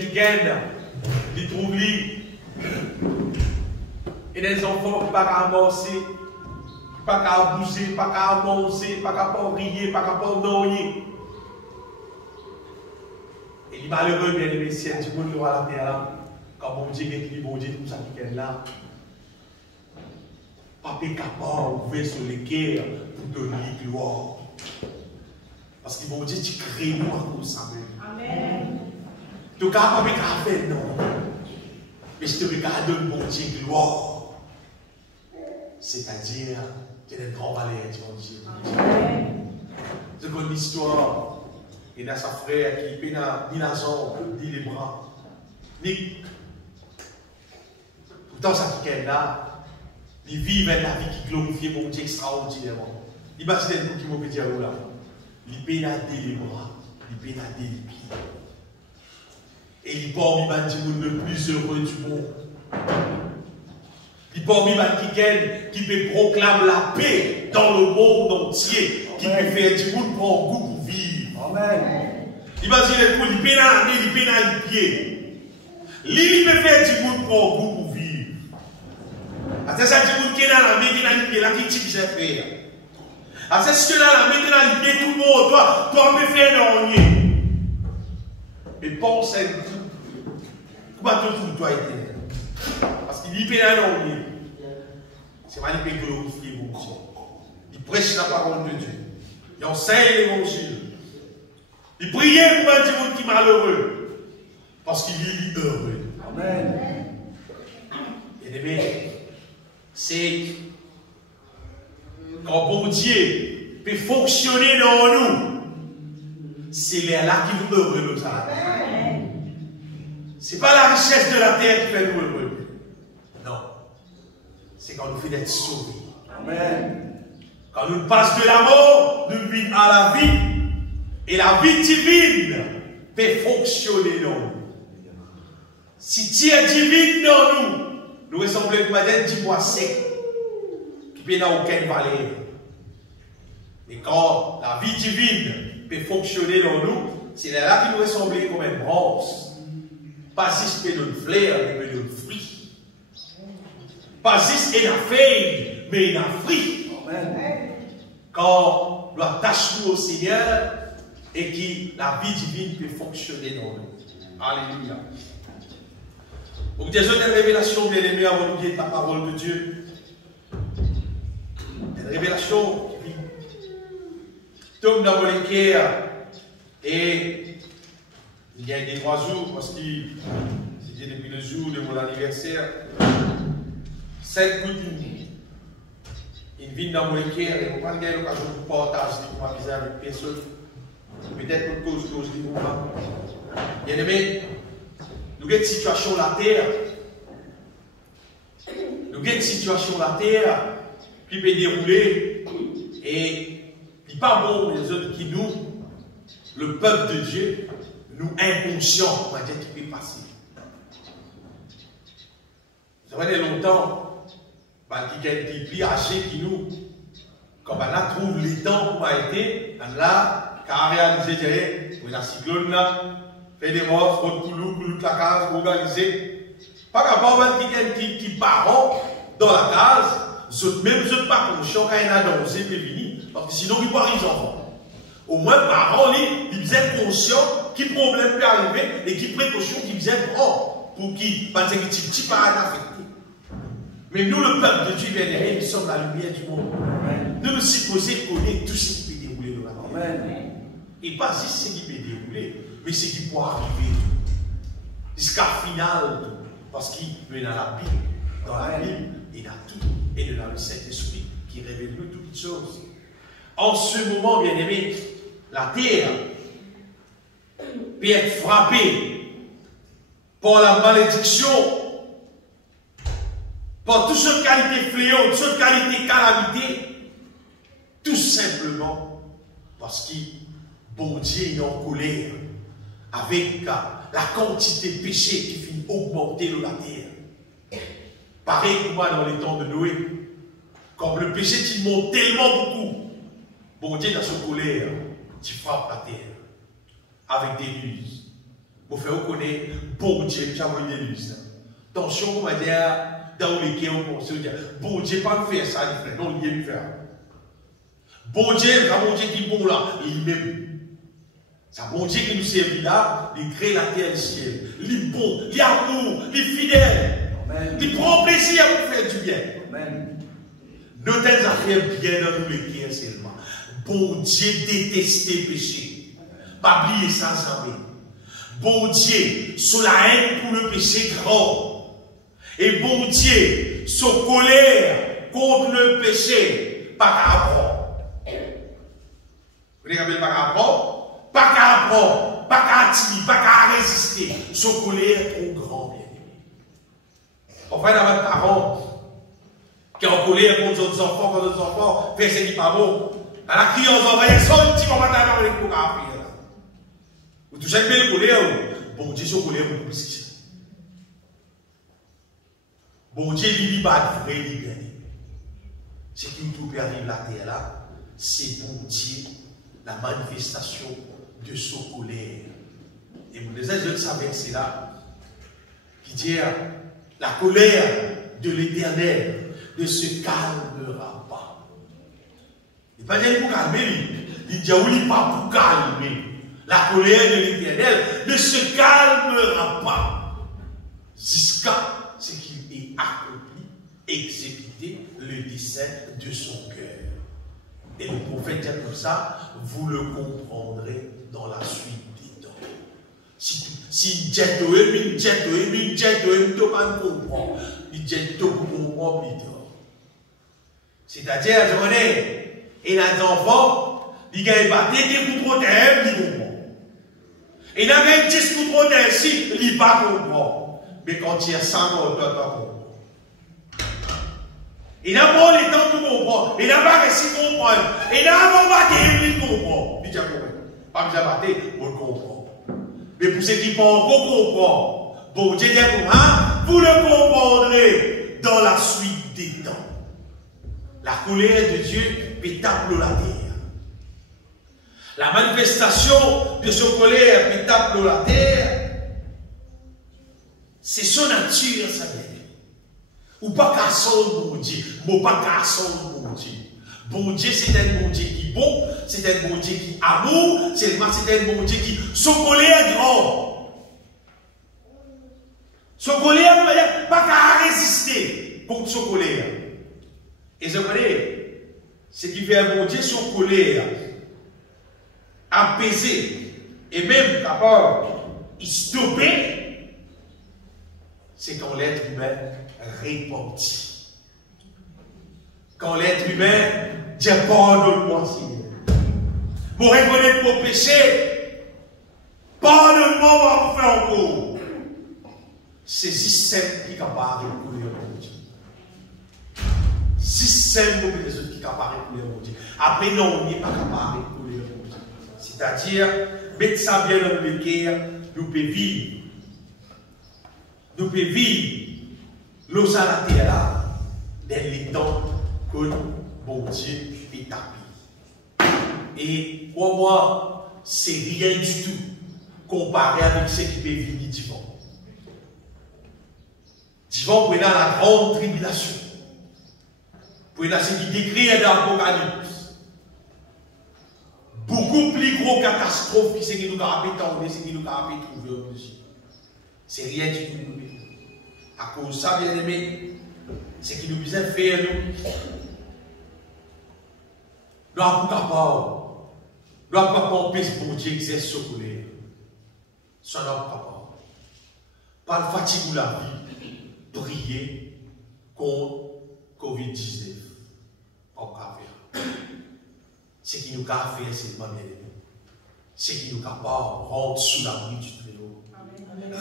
qui gagnent, qui trouvent lui. Et des enfants qui ne peuvent pas avancer, qui ne peuvent pas bouger, qui ne peuvent pas avancer, qui ne peuvent pas rire, qui ne peuvent pas noyer. Et les malheureux, bien aimés, si du monde le à la terre là, quand bon Dieu est bon Dieu, tout ça qui est là, pas capable d'ouvrir sur les cœurs pour donner gloire. Parce que bon Dieu, tu crées nous à cause de ça. Amen. Tu n'as pas fait non. Mais je te regarde le bon Dieu gloire. C'est-à-dire qu'il y a des grands valeurs de mon Dieu. C'est comme l'histoire. Il y a sa frère qui n'a ni la jambe, ni les bras, ni. Pourtant, ça qui est là, il vit la vie qui glorifie mon Dieu extraordinairement. Imaginez le qui m'a dit à vous là. Il pénadé les bras, il pénadé les pieds. Et il parmi le plus heureux du monde. Il parmi qui peut proclamer la paix dans le monde entier, qui peut faire du monde pour goût pour vivre. Amen. Imaginez-vous, il pénadé les pieds. Il peut faire du monde pour goût pour vivre. C'est ça du monde qui est dans la main, qui est dans les pieds, là, qui tire ses faire. C'est ce que là, la main dans les pieds, tout le monde, toi, tu peux faire un rien. Mais pense à tout. Comment tout toi été? Parce qu'il dit pénal en rien. C'est pas il peut glorifier mon Dieu. Il prêche la parole de Dieu. Il enseigne l'évangile. Il prie pour un monde qui est malheureux. Parce qu'il est heureux. Amen. Bien aimé, c'est quand bon Dieu peut fonctionner dans nous, c'est là qui nous heureux nous a. Ce n'est pas la richesse de la terre qui fait nous heureux. Non. C'est quand nous fait d'être sauvés. Amen. Quand nous passons de la mort, nous vivons à la vie. Et la vie divine peut fonctionner dans nous. Si Dieu est divine dans nous, nous ressemblons peut-être du bois sec. Qui n'a aucune valeur. Et quand la vie divine peut fonctionner dans nous, c'est là qu'il nous ressemble comme une branche. Pas juste une fleur, mais une fruit. Pas juste une feuille, mais une fruit. Quand nous attachons au Seigneur et que la vie divine peut fonctionner dans nous. Alléluia. Donc, des autres révélations, bien aimées, avant de la parole de Dieu. Une révélation qui tombe dans mon cœur et il y a des 3 jours parce que c'était depuis le jour de mon anniversaire. 5 gouttes une vie dans mon cœur et on va gagner l'occasion de partager pour m'aviser avec personne. Peut-être pour cause du mouvement. Bien aimé, nous avons une situation la terre. Nous avons une situation la terre qui peut dérouler et il n'est pas bon pour les autres qui nous, le peuple de Dieu, nous inconscients, on va dire qui peut passer. Ça va être longtemps, qui a été plus âgé qui nous, quand on trouve les temps pour été, là, car réaliser, la cyclone là, fait des morts, route coulou, la case, organisé. Pas qu'à qui part dans la case, même ceux pas conscients quand il y a dansé, c'est fini, parce que sinon, ils vont arriver enfants. Au moins, parents, ils sont conscients qui problème peut arriver et qui précaution qui viennent prendre pour qui, parce que petit pas affecté. Mais nous, le peuple de Dieu, bien aimé, nous sommes la lumière du monde. Nous nous supposons connaître tout ce qui peut dérouler dans la vie. Et pas juste ce qui peut dérouler, mais ce qui peut arriver jusqu'à la finale. Parce qu'il est dans la Bible. Dans la Bible, il y a tout. Et dans le Saint-Esprit qui révèle nous toutes choses. En ce moment, bien aimé, la terre peut être frappée par la malédiction, par toute cette qualité fléau, toute cette qualité calamité, tout simplement parce que bon Dieu est en colère avec la quantité de péché qui finit augmenter dans la terre. Pareil comme moi dans les temps de Noé, comme le péché qui monte tellement beaucoup, bon Dieu dans son colère, tu frappes la terre avec des nuits. pour faire connaître bon Dieu, j'ai envoyé des listes. Attention, on va dire, dans les cas, on pense, bon Dieu, pas faire ça, il fait, non, il vient faire. Bon Dieu, bon Dieu qui est bon là, il m'aime. C'est bon Dieu qui nous servit là, il crée la terre et le ciel. Il est bon, il est amour, il est fidèle. Amen. Il prend plaisir à vous faire du bien. Amen. Nos têtes affaires bien dans nous les cœurs seulement. Bon Dieu déteste le péché. Pas oublier ça, jamais. Bon Dieu, sous la haine pour le péché grand. Et bon Dieu, sous colère contre le péché, pas qu'à apprendre. Vous regardez pas qu'à apprendre, pas qu'à apprendre, pas qu'à attirer, pas qu'à résister. Sous colère trop grand, bien aimé. Enfin, dans votre parent, qui est en colère contre d'autres enfants, quand d'autres enfants, fait ce qui n'est pas bon. À la criée, on envoie son petit moment avec le coup à faire. Vous touchez un peu le colère, bon Dieu, sur colère, beaucoup plus que ça. Bon Dieu, il n'est pas vrai, il est bien aimé. Ce qui tout peut arriver la terre là, c'est bon Dieu, la manifestation de son colère. Et vous les avez de sa verset là, qui dit la colère de l'Éternel ne se calmera pas. Il n'est pas dit pour calmer, il dit oui, pas pour calmer. La colère de l'Éternel ne se calmera pas jusqu'à ce qu'il ait accompli, exécuté le dessein de son cœur. Et le prophète dit comme ça, vous le comprendrez dans la suite des temps. Si il c'est-à-dire, je connais, il a des enfants, il gagne pas des coups de terre, il comprend. Il a même 10 coups de terre ici, il pas comprend. Mais quand il y a 5 ans, il doit comprendre. Il n'a pas le temps de comprendre. Il n'a pas réussi à comprendre. Il n'a pas battu, il comprend. Il dit pas bien battu, on le comprend. Mais pour ceux qui ne peuvent pas comprendre, bon Dieu dit vous le comprendrez dans la suite des temps. La colère de Dieu pétable la terre. La manifestation de son colère pétable la terre, c'est son nature, ça veut dire. Ou pas qu'à son bon Dieu, ou pas qu'à son bon Dieu. Bon Dieu, c'est un bon Dieu qui est bon, c'est un bon Dieu qui est amour, c'est un bon Dieu qui son colère grand. Son colère, pas qu'à résister contre son colère. Et je connais, ce qui fait un bon Dieu, son colère, apaiser, et même capable de stopper, c'est quand l'être humain répandu. Quand l'être humain dit pardonne-moi, Seigneur. Pour reconnaître mon péché, pardonne-moi, on va faire encore. C'est système qui est capable de couler mon Dieu. Système de les autres qui est capable de couler mon Dieu. Après, non, on n'est pas capable de couler mon Dieu. C'est-à-dire, mettre ça bien dans le cœur, nous pouvons vivre. Nous pouvons vivre. L'eau à la terre là, dans les temps que bon Dieu établit. Et pour moi, c'est rien du tout comparé avec ce qui peut venir devant. Devant, pour la grande tribulation. Pour ce qui décrit dans l'Apocalypse. Beaucoup plus gros catastrophe que ce qui nous a fait ce qui nous a fait trouver au dessus. C'est rien du tout. À cause de ça, bien aimé, ce qui nous besoin faire, nous avons capable. Nous avons capable d'empêcher pour Dieu exercer ce colère. Ça nous avons capable. Pas le fatigue ou la vie, prier contre COVID-19. On peut faire. Ce qui nous a fait, c'est le bien aimé. Ce qui nous a capable de rendre sous l'abri du Très-Haut.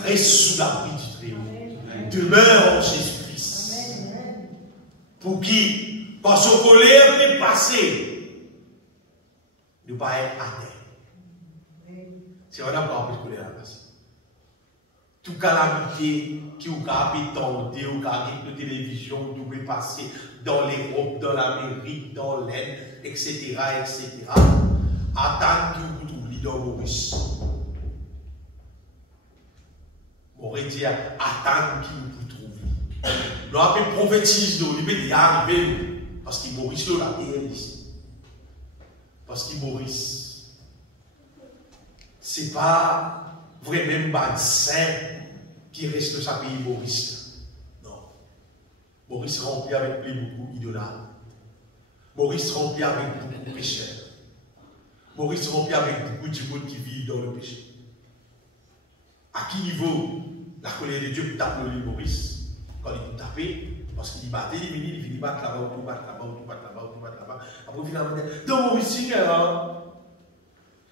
Reste sous l'abri du Très-Haut. Demeure en Jésus-Christ. Pour qui, quand son colère est passée, nous ne pas être à terre. C'est vraiment pas un peu de colère à passer. Toute calamité qui vous a pétendé, ou qui a la télévision, vous pouvez passer dans l'Europe, dans l'Amérique, dans l'Inde, etc., etc. Attendre que vous trouviez dans Maurice. aurait dit attendre qu'il nous trouve. Nous avons prophétisé, nous avons dit arriver, parce qu'il Maurice là, la terre ici. Parce qu'il Maurice, ce n'est pas vraiment un saint qui reste dans sa pays Maurice. Non. Maurice rempli avec beaucoup d'idolâtres. Maurice rempli avec beaucoup de pécheurs. Maurice rempli avec beaucoup de monde qui vivent dans le péché. À qui niveau la colère de Dieu tape le lit Maurice quand il tape, parce qu'il battait, il finit battre là-bas, tout battre là-bas, tout battre là-bas, tout battre là-bas. Après finalement, il dit, donc Maurice,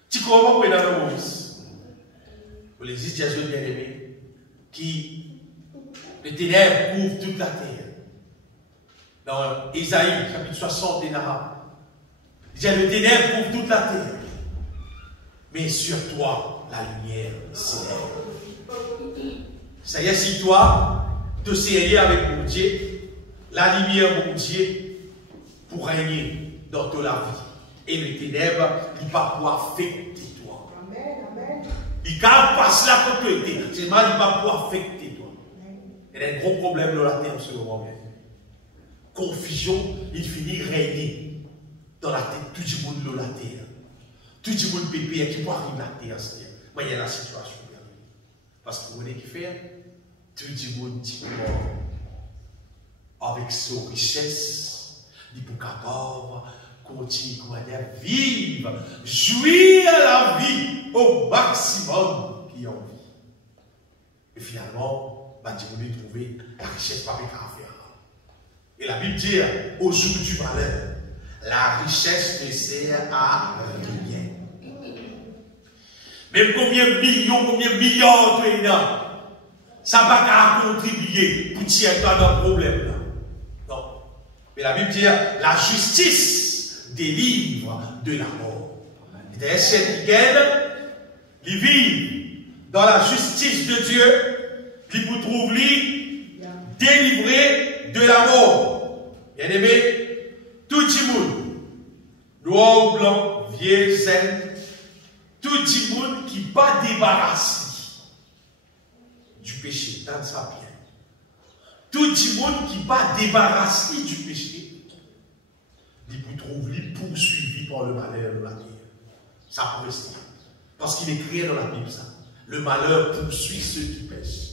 tu comprends pas dans Maurice. Pour les situations bien-aimées, qui les ténèbres couvrent toute la terre. Dans Ésaïe, chapitre 60 des Nahas, il dit, le ténèbre couvre toute la terre. Mais sur toi, la lumière s'élève. Ça y est, si toi, te serrer avec mon Dieu, la lumière, mon Dieu, pour régner dans toute la vie. Et les ténèbres, il ne va pas affecter toi. Amen. Il ne passe la côté. C'est mal, il ne va pas affecter toi. Il y a un gros problème dans la terre en ce moment. Confusion, il finit régner dans la tête, tout le monde de la terre. Tout le monde pépé qui peut arriver à la terre. Moi, il y a la situation. Parce que vous voyez qui fait tout le monde dit avec ses richesses, il peut capable continuer à vivre, jouir la vie au maximum qui en vit. Et finalement, il va trouver la richesse pas à faire. Et la Bible dit, au jour du malheur, la richesse ne sert à rien. Même combien de millions, combien de milliards de dollars, ça va pas contribuer pour tirer dans le problème là. Non. Mais la Bible dit, la justice délivre de la mort. C'est-à-dire, cette guerre, ils vivent dans la justice de Dieu, qui vous trouve délivré de la mort. Bien aimé, tout le monde, noir ou blanc, vieux, sain, tout le monde qui n'est pas débarrassé du péché, dans sa bien. Tout le monde qui n'est pas débarrassé du péché, il vous trouve poursuivi par le malheur de la terre. Ça peut rester. Parce qu'il est écrit dans la Bible ça. Le malheur poursuit ceux qui pêchent.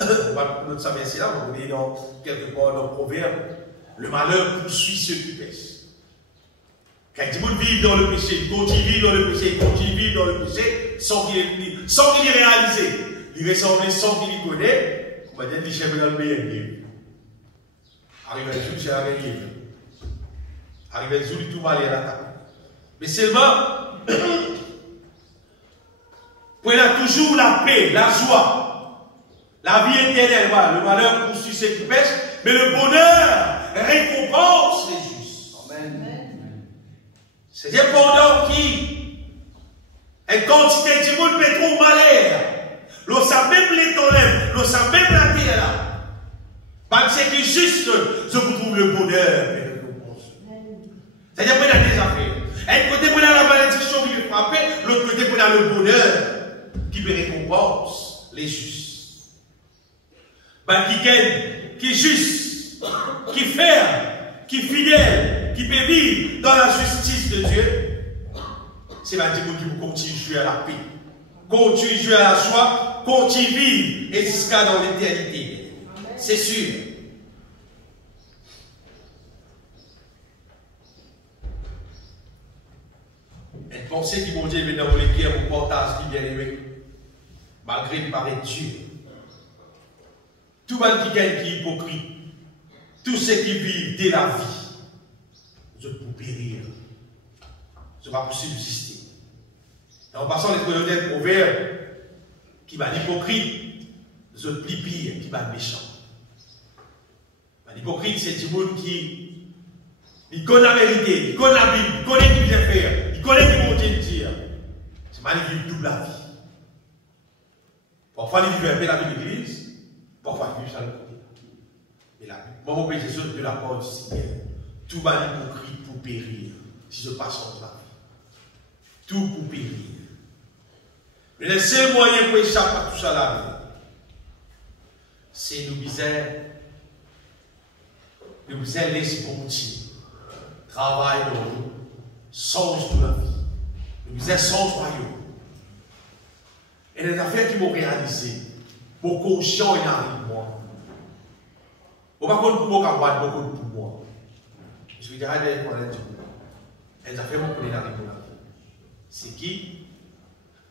On va notre savoir là, on est dans quelque part dans le proverbe. Le malheur poursuit ceux qui pêchent. Quand tout le monde vit dans le péché, il continue vivre dans le péché, il continue vivre dans le péché, sans qu'il ait réalisé. Il ressemble sans qu'il y connaît, on va dire qu'il chèvre dans le meilleur livre. Arrive à jour, c'est la meilleure. Arrive à jour, tout mal à la table. Mais seulement, pour il a toujours la paix, la joie, la vie éternelle. Voilà, le malheur poursuit ceux qui pêchent, mais le bonheur récompense les justes. Amen. C'est pendant qui une quantité de monde peut trop malheur. L'on sait même les tolèmes, l'on sait même la terre là. Parce que c'est juste, je vous trouve le bonheur et récompense. C'est-à-dire qu'on a des affaires. Un côté, on a la malédiction qui est frappée, l'autre côté, on a le bonheur qui peut récompense les justes. Qui gagne, qui est juste, qui est ferme, qui est fidèle, qui peut vivre dans la justice de Dieu, c'est la Dieu qui vous continue à jouer à la paix, continue à jouer à la joie, continue à vivre et jusqu'à dans l'éternité. C'est sûr. Une pensée qui, mon Dieu, met dans vos cœurs, vos portages qui bien aimé, malgré le paraît dur. Tout le monde qui gagne, qui est hypocrite, tous ceux qui vivent dès la vie, je peux périr. Ce n'est pas possible d'exister. Et en passant les colonels proverbes, qui va l'hypocrite, je plie pire, qui va méchant. L'hypocrite, c'est du monde qui il connaît la vérité, il connaît la Bible, il connaît ce qu'il vient faire, il connaît ce qu'il vont dire. C'est mal, il vit double la vie. Parfois, il vit un peu la vie de l'église, parfois, il vit ça de l'autre côté. Et là, moi, je Jésus de la part du Seigneur. Tout va l'hypocrite pour périr, si je passe en la vie. Tout pour périr. Mais le seul moyen pour échapper à tout ça là, c'est nous laisser laisser bon Dieu travailler dans nous, change de la vie. Nous laisser change royaume. Et les affaires qui m'ont réalisé, mon conscient il arrive moi. On va pas pour moi avoir beaucoup de pouvoir. Je vais dire à des problèmes. Les affaires m'ont connu arrive moi. C'est qui?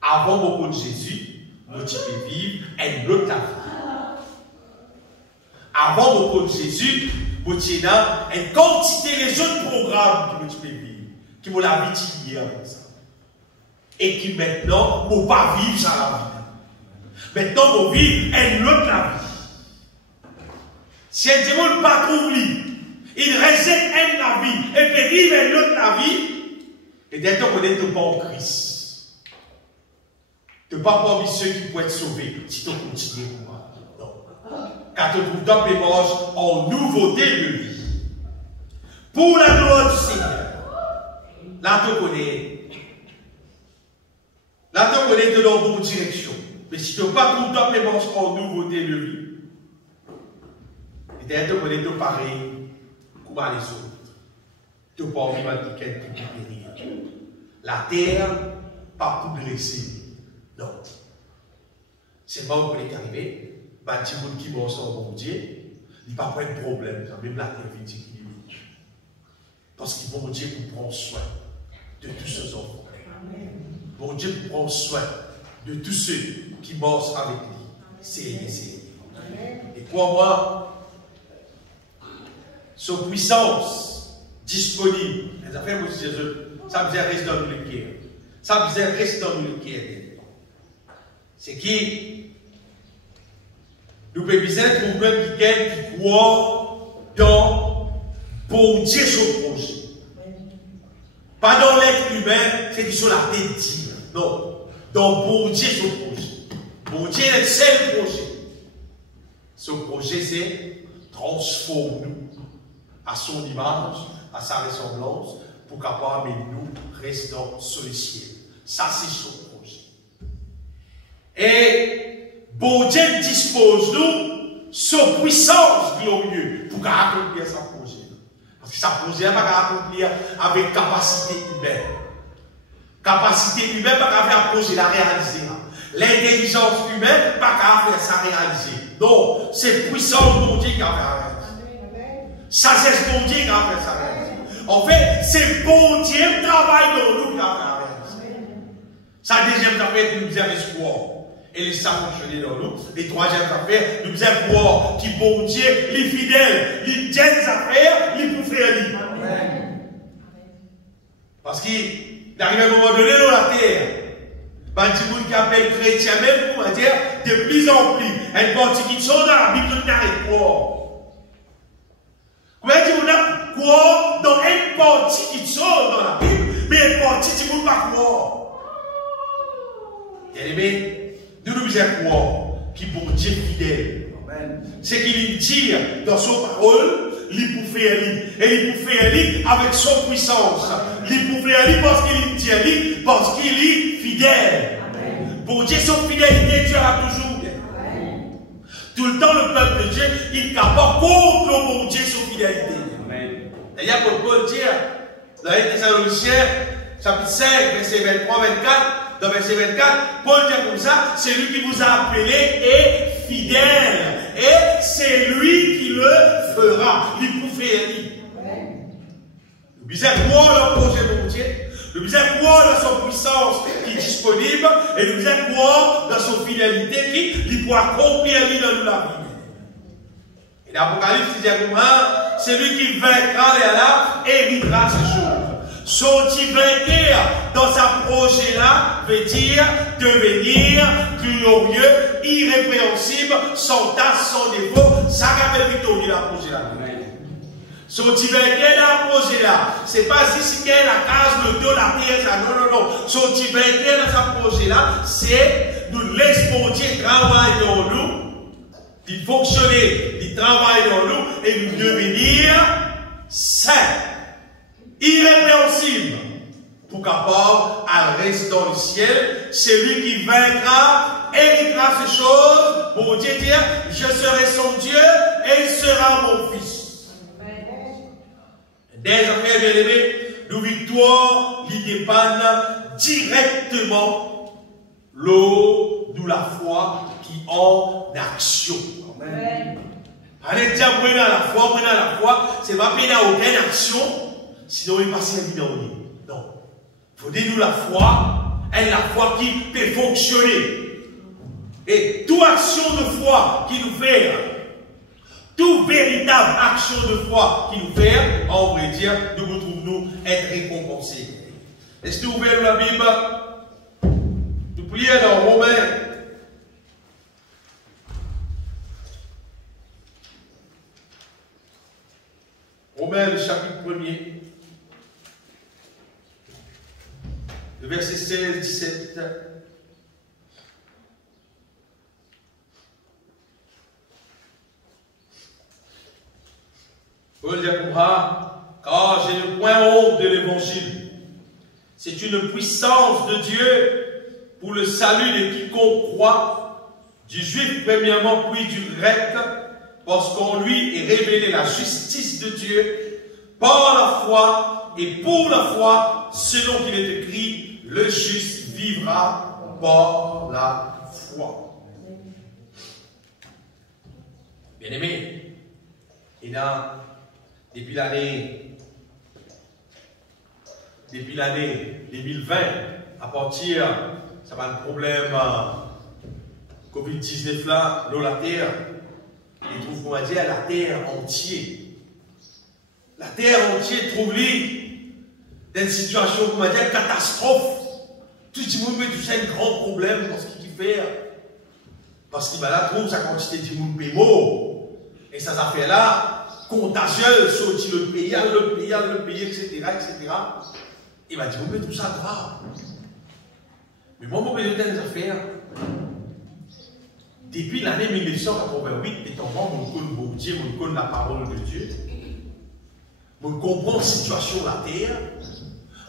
Avant beaucoup de Jésus, nous pouvons vivre une autre vie. Avant beaucoup de Jésus, nous avons une quantité de autres programmes que nous pouvons vivre, qui m'ont la vie hier comme ça. Et qui maintenant, ne pas vivre sans la vie. Maintenant, nous vivons une autre vie. Si un démon ne pas trouve il rejette la vie et peut vivre une autre vie, et dès qu'on connaît de bon Christ. Tu ne pas parmi ceux qui peuvent être sauvés si tu continues pour moi. Non. Car tu trouves dans mes manches en nouveauté de vie. Pour la gloire du Seigneur. Là, tu connais. Là, tu connais de leur bonne direction. Mais si tu ne pas trouves dans mes manches en nouveauté de vie, et tu connais de pareil comme les autres. Tu ne pas envie de dire pour périr. La terre, pas pour blesser. Non. C'est pas où est arrivé. Bah, petit monde qui m'a sans bon Dieu, il n'y a pas de problème. Même la terre vient qui est. Parce que bon Dieu vous prend soin de tous ceux enfants. Bon Dieu vous prend soin de tous ceux qui marchent avec lui. C'est. Et pour moi, sa puissance disponible, les affaires de Jésus, ça vous reste dans le cœur. Ça vous reste dans le cœur. C'est qui nous pouvons trouver quelqu'un qui croit dans bon Dieu son projet. Pas dans l'être humain, c'est qui sur la tête dire. Non. Dans bon Dieu son projet. Bon Dieu est le seul projet. Ce projet, c'est transforme-nous à son image, à sa ressemblance, pour capable nous restons sur le ciel. Ça, c'est son projet. Et bon Dieu dispose nous sa puissance glorieuse pour accomplir sa projet. Parce que sa projet n'est pas accomplir avec capacité humaine. Capacité humaine, pas qu'à faire un projet, la réaliser. L'intelligence humaine, pas qu'à faire ça réaliser. Non, c'est puissance bon Dieu qui a fait réaliser. Sagesse bon Dieu qui a fait ça réaliser. En fait, c'est bon Dieu qui travaille dans nous qui a fait réaliser. Sa deuxième affaire, nous avons espoir. Et les ça fonctionner dans nous. Et troisième affaire, nous avons espoir qui bon Dieu, les fidèles, les bonnes affaires, les pour faire lui. Parce qu'il arrive à un moment donné dans la terre, il y a des gens qui appellent chrétiens, même pour dire, de plus en plus, une partie qui sont dans la Bible, qui n'arrête pas. Combien de gens croient dans une partie qui sont dans la Bible, mais une partie qui ne peut pas croire. Bien aimé, nous nous disons croire qui pour Dieu fidèle. C'est qu'il dit dans son parole, il peut faire lui. Et il peut faire lui avec son puissance. Il peut faire lui parce qu'il dit lui, parce qu'il est fidèle. Pour Dieu, son fidélité, Dieu a toujours. Amen. Tout le temps, le peuple de Dieu, il n'a pas contre mon Dieu son fidélité. D'ailleurs, pour Paul dire, dans les Thessaloniciens, chapitre 5, verset 23, 24, dans verset 24, Paul dit comme ça, c'est lui qui vous a appelé est fidèle. Et c'est lui qui le fera. Il peut faire lui. Nous disons croire le projet de Dieu. Nous disons croire dans son puissance qui est disponible. Et nous disons croire dans son fidélité qui peut accomplir lui dans la vie. Et l'Apocalypse dit c'est lui qui vaincra les là héritera ces choses. Sortir vainqueur dans sa projet-là veut dire devenir glorieux, irrépréhensible, sans tache, sans défaut. Ça qu'appelle victorieux la projet-là. Sortir vainqueur dans la projet-là. C'est pas si c'est la case, le dos, la terre, ça. Non, non, non. Sortir vainqueur dans sa projet-là, c'est nous laisser mon Dieu travailler dans nous, d'y fonctionner, d'y travailler dans nous et nous devenir saints. Irrépréhensible pour capable à rester dans le ciel, c'est lui qui vaincra héritera ces choses. Bon Dieu dit, je serai son Dieu et il sera mon fils. Des affaires bien aimés, nos victoires, ils dépendent directement l'eau de la foi qui est en action. Amen. Allez, dire, moi dans la foi, c'est pas pénal aucune action, sinon il passe la vie dans le lit. Non. Il faut dire nous la foi, elle est la foi qui peut fonctionner. Et toute action de foi qui nous fait, toute véritable action de foi qui nous fait, on va dire, nous retrouvons être récompensés. Est-ce que vous ouvrez la Bible? Nous prions dans Romains. Romains, le chapitre 1er, le verset 16, 17. Paul dit, car j'ai le point honte de l'évangile. C'est une puissance de Dieu pour le salut de quiconque croit, du juif premièrement, puis du grec, parce qu'en lui est révélée la justice de Dieu par la foi et pour la foi, selon qu'il est écrit, le juste vivra par la foi. Bien-aimés, et là, depuis l'année 2020, à partir, ça va un problème Covid-19 là, l'eau la terre, il trouve, on va dire, la terre entière. La terre entière trouve lui dans une situation, on va dire, catastrophe. Tout le monde met tout ça un grand problème parce qu'il fait. Parce qu'il va là trouve sa quantité de monde pémo. Et ça fait là, contagieuse, sortir le pays, etc., etc. Il va dire, vous mettez tout ça grave. Mais moi, je vais des affaires. Depuis l'année 1988, étant moi, je connais Dieu, je connais la parole de Dieu. Je comprends la situation de la terre.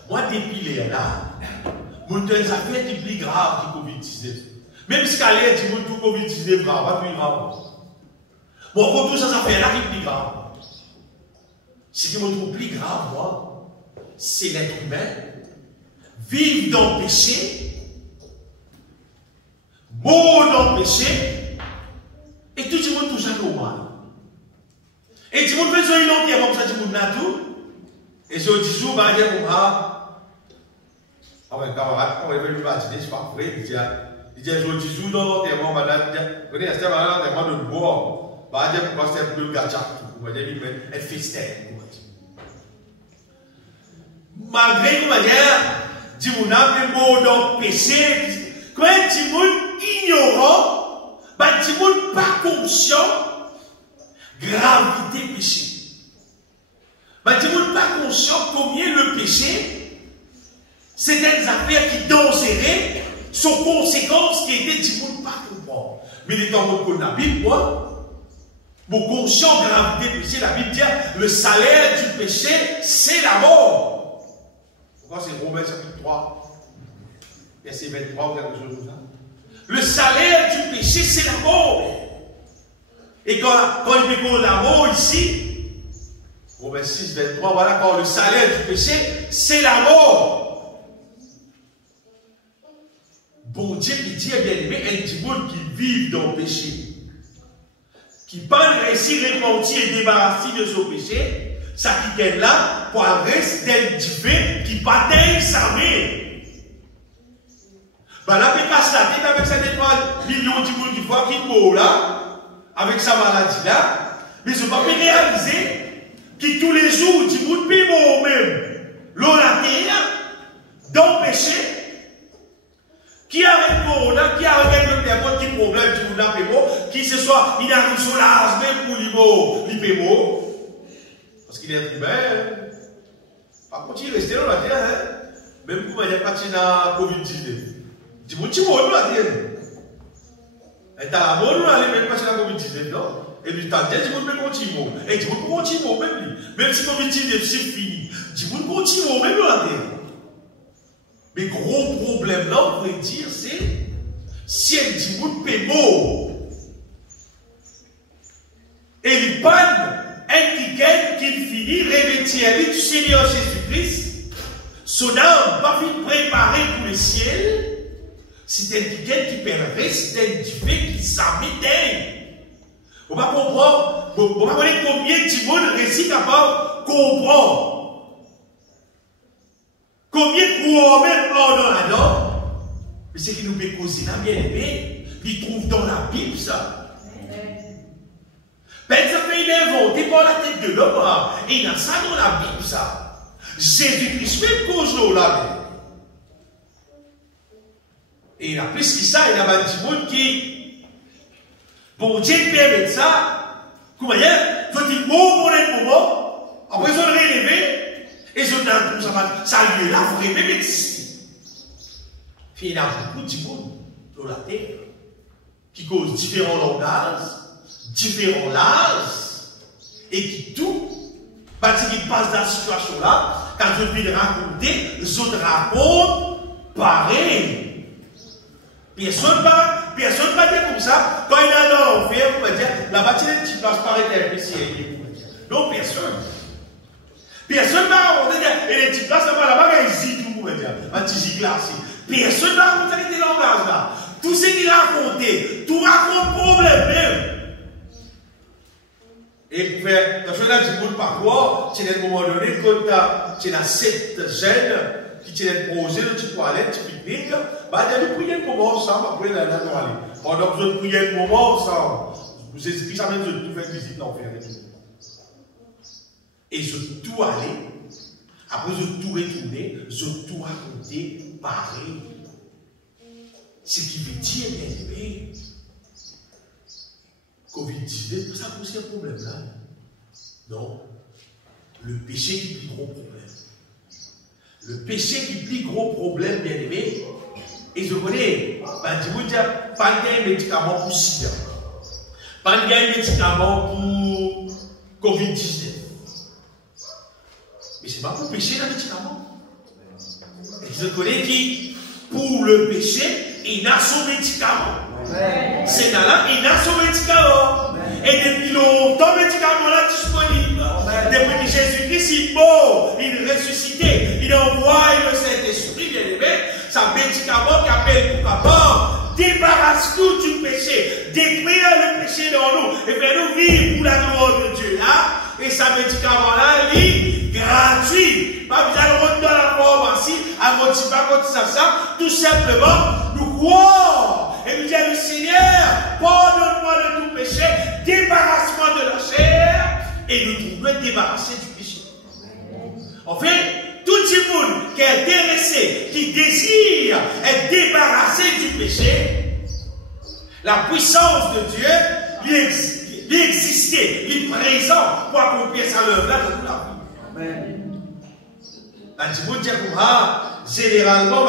Moi, depuis les là, je connais des affaires qui sont plus graves que Covid-19. Même si elle dit que tout Covid-19 grave, pas plus grave. Bon, pour tout ça, ça fait là qui est plus grave. Ce qui me trouve plus grave, moi, c'est l'être humain, vivre dans le péché, mort dans le péché, et tout le monde touche à normal. Et tout le monde fait une entière comme ça, tout le monde a tout. Et je dis, je vais dire, un camarade, on va venir me bâtir, je ne sais pas vrai, il dit, je dis, je dans l'enterrement, madame, il dit, vous voyez, c'est un enterrement de bois. Bah, il dit, pourquoi c'est un peu le gâteau, vous voyez, elle fait stèle. Malgré que dit mon âme mot dans le péché, quand dit mon ignorant, dit mon pas conscient, gravité péché. Dit mon pas conscient combien le péché, c'est des affaires qui danseraient, sont conséquences qui étaient dit mon pas comprendre. Mais les temps qu'on a la Bible, moi, mon conscient gravité péché, la Bible dit, le salaire du péché, c'est la mort. C'est Romains chapitre 3, verset 23 ou quelque chose comme ça. Le salaire du péché, c'est la mort. Et quand il parle de la mort ici, Romains 6, 23, voilà, quand le salaire du péché, c'est la mort. Bon Dieu qui dit, bien aimé, un petit monde qui vit dans le péché, qui parle ainsi repenti et débarrassé de son péché, ça qui est là, pour un reste d'un divin qui bataille sa main. Là, il passe la tête avec 7 millions de gens qui voient qu'il meurt là, avec sa maladie là, mais ce n'est pas réaliser que tous les jours, du monde peut mourir même. L'eau la terre, dans le péché, qui avec Corona, qui avec n'importe quel problème du monde qui ce soit, il arrive sur l'âge même pour l'hypémo. Parce qu'il est humain. Par contre, il reste dans la terre, même pour ne pas partir dans la Covid-19. Dis-moi, tu vas la terre. Et tu as la mort, on même partir dans la Covid-19, non? Et puis, tu as dit, dis-moi, mais continue. Et dis-moi, continue, même si la Covid-19 c'est fini. Dis-moi, continue, même la terre. Mais gros problème là, on pourrait dire, si elle dit vous paie mot, et il panne un ticket qu'il finit revêtir du Seigneur Jésus-Christ, son âme va finir préparée pour le ciel, c'est un ticket qui permet, c'est un ticket qui s'amédène. On va comprendre, on va connaître combien de monde récit capable de comprendre. Combien de courants même dans la norme. Mais ce qui nous fait causer la bien-aimée, il trouve dans la Bible ça. Ben, ça fait une inventé par la tête de l'homme, et il y a ça dans la Bible ça. Jésus-Christ fait cause de la Bible. Et il a plus que ça, il y a un petit monde qui, bon Dieu permet ça, comment dire, faut-il mot pour un moment, après ils ont relevé, et ils ont dit, ça lui est là, vraiment exister. Puis il y a beaucoup de monde dans la terre qui causent différents langages, différents âges, et qui tout, parce qu'ils passent dans la situation là, quand je viens de raconter, les autres racontent pareil. Personne ne va dire comme ça, quand il est dans l'enfer, on va dire, là-bas, tu ne passes pas être ici. Non, personne. Personne ne va raconter, et les petites places là-bas, il hésite, on va dire, un petit glacé. Personne ne va raconter des langages là. Tout ce qu'il racontait, tout raconte problème même. Et pour faire, quand je fais un petit parcours, tu as à un moment donné, quand tu as 7 jeunes qui tiennent un projet, tu peux aller, tu pique-nique, bah, il y a des prières un moment ensemble, après la aller. Pendant que vous priez un moment ensemble, vous expliquez ça même, je tout faire visite l'enfer. Et je tout aller, après je tout retourner, je tout raconter pareil. Ce qui veut dire, bien aimé, Covid-19, ça pose un problème là. Non. Le péché qui est le plus gros problème. Le péché qui est le plus gros problème, bien aimé, et je connais, ben, je vous dis, pas de médicament pour SIDA, pas de médicament pour Covid-19. Mais c'est pas pour pécher le médicament. Et je connais qui, pour le péché, il a son médicament. C'est là, il a son médicament. Et depuis longtemps, le médicament là disponible. Depuis que Jésus-Christ est mort, il est ressuscité, il envoie le Saint-Esprit, bien aimé, c'est un médicament qui appelle pour capable, débarrasse tout du péché, détruire le péché dans nous, et faire nous vivre pour la gloire de Dieu là. Et ce médicament là, il est gratuit. Pas besoin de rentrer dans la pharmacie, à motiver ça, tout simplement, nous croire. Et nous disons, Seigneur, pardonne-moi de tout péché, débarrasse-moi de la chair, et nous trouvons débarrasser du péché. En fait, tout le monde qui est intéressé, qui désire être débarrassé du péché, la puissance de Dieu lui existait, lui est présent pour accomplir sa œuvre là dans toute la vie. Amen. Généralement,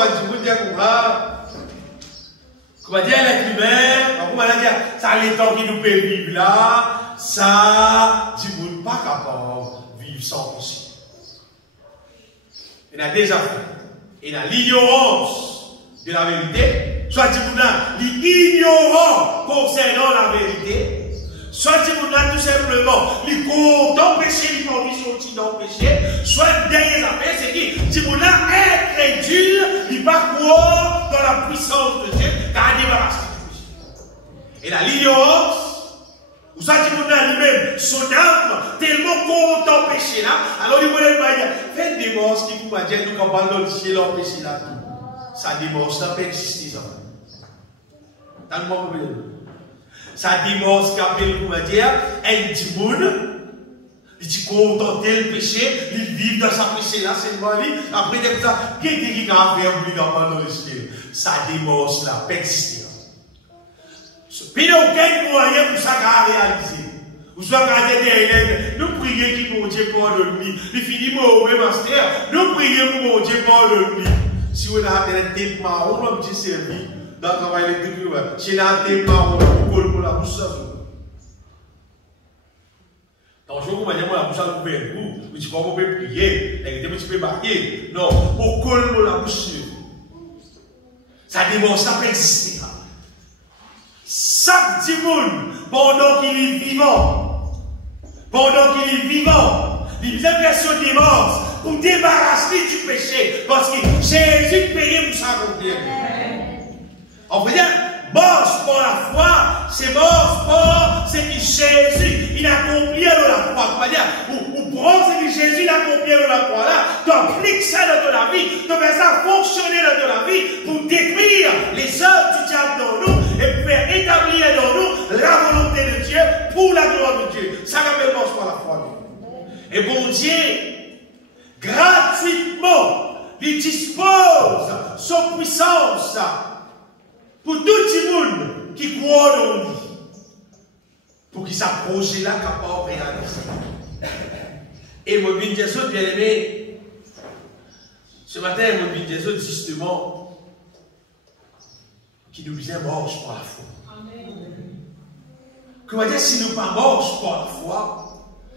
comment dire, l'être humain, comment dire, ça les temps qui nous peut vivre là, ça, du monde pas capable de vivre sans péché. Il y a déjà fait. Il y a l'ignorance de la vérité, soit du monde l'ignorant concernant la vérité, soit du monde tout simplement, il content péché, il conduit sorti dans le péché, soit derrière la paix, c'est qui, du monde incrédule, il ne va croire dans la puissance de Dieu, car il débarrasse du péché. Et là, l'ignorance, ou soit du monde lui-même, son âme, tellement content péché là, alors il voulait dire, faites des morts qui vous va dire, nous, quand on parle de ciel, on péché là, tout. Ça démontre, ça peut exister, ça. Dans le monde, ça démontre qu'appelle, on va dire, un petit monde, il dit contenter le péché, il vit dans sa péché là, c'est moi, lui, après, il dit ça, qui dit qu'il a fait un bruit dans le ciel? Ça démontre là, peut exister. Puis il n'y a aucun moyen pour ça qu'à réaliser. Vous soyez regardé derrière, nous prions qui mon Dieu pardonne-lui. Il finit mon master, nous prions pour mon Dieu pardonne-lui. Si vous avez un thème marron, on va me servir dans le travail électrique. Si vous avez un thème marron, on va pour la bouche. Dans le jour où on va dire la bouche à l'ouvert, vous dites comment on peut prier, vous pouvez marquer. Non, on colle la bouche. Ça démontre ça peut exister. chaque dimoun, pendant qu'il est vivant, il vient faire des morts pour débarrasser du péché, parce que Jésus payé pour s'accomplir. On veut dire, mort pour la foi, c'est mort pour ce que Jésus, il a accompli dans la croix. On va dire, ou prendre ce que Jésus a accompli dans la croix là, tu appliques ça dans ta vie, tu fais ça fonctionner dans ta vie pour détruire les œuvres du diable dans nous et pour faire établir dans nous la volonté de Dieu pour la gloire de Dieu. Ça rappelle mort pour la foi. Et bon Dieu, gratuitement, il dispose son puissance pour tout le monde qui croit dans lui, pour qu'il s'approche là, capable de réaliser. Et moi, je dis bien aimé, ce matin, moi, je dis justement, qui nous vient marche par la foi. Comment dire, si nous pas marche par la foi,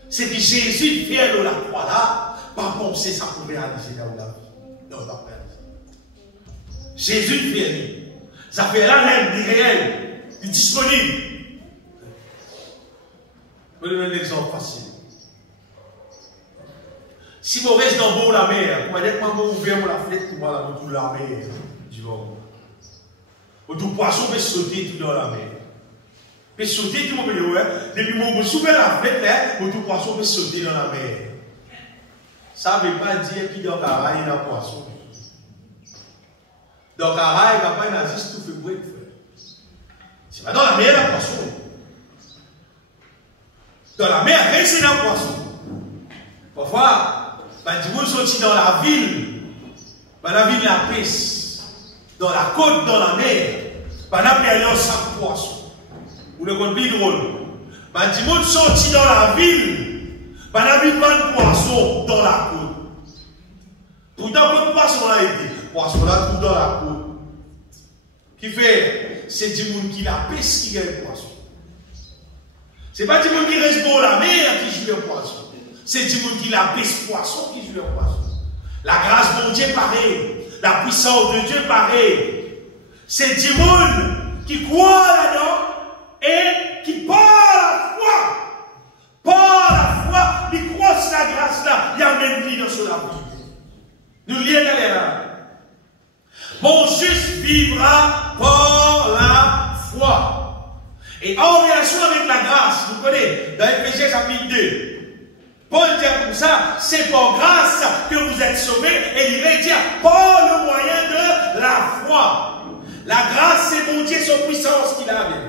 c'est que Jésus vient de la croix là, pas penser ça pour réaliser là où la vie. Non, pas réaliser. Jésus vient. Ça fait là même, il est réel, il est disponible. Je vais donner un exemple facile. Si vous restez dans le bord de la mer, vous voyez comment vous ouvrez la fenêtre pour voir autour de la mer, du bord. Autour poisson peut sauter tout dans la mer. Peut sauter tout le monde, depuis que vous ouvrez la fenêtre, autour poisson peut sauter dans la mer. Ça ne veut pas dire qu'il y a un caraï et un poisson. Dans le caraï, il n'y a pas juste tout fait bruit. C'est pas dans la mer, il y a un poisson. Dans la mer, c'est un poisson. Parfois, du monde sorti dans la ville de la pêche, dans la côte, dans la mer, pendant qu'il y a un sac poisson. Vous le comprenez drôle. Du monde sorti dans la ville, pendant qu'il y a un poisson dans la côte. Pourtant, le poisson a été. Poisson là, tout dans la côte. Qui fait, c'est du monde qui la pêche qui gagne le poisson. Ce n'est pas du monde qui reste dans la mer qui joue le poisson. C'est du monde qui la pêche poisson qui joue le poisson. La grâce de Dieu pareil. La puissance de Dieu pareil. C'est du monde qui croit là-dedans et qui par la foi. Par la foi, il croit sur la grâce là. Il y a même vie dans son vie. Nous lions là. Mon juste vivra par la foi. Et en relation avec la grâce, vous connaissez, dans Éphésiens chapitre 2, Paul dit comme ça, c'est par grâce que vous êtes sauvés, et il va dire par le moyen de la foi. La grâce, c'est mon Dieu, son puissance qu'il a avec.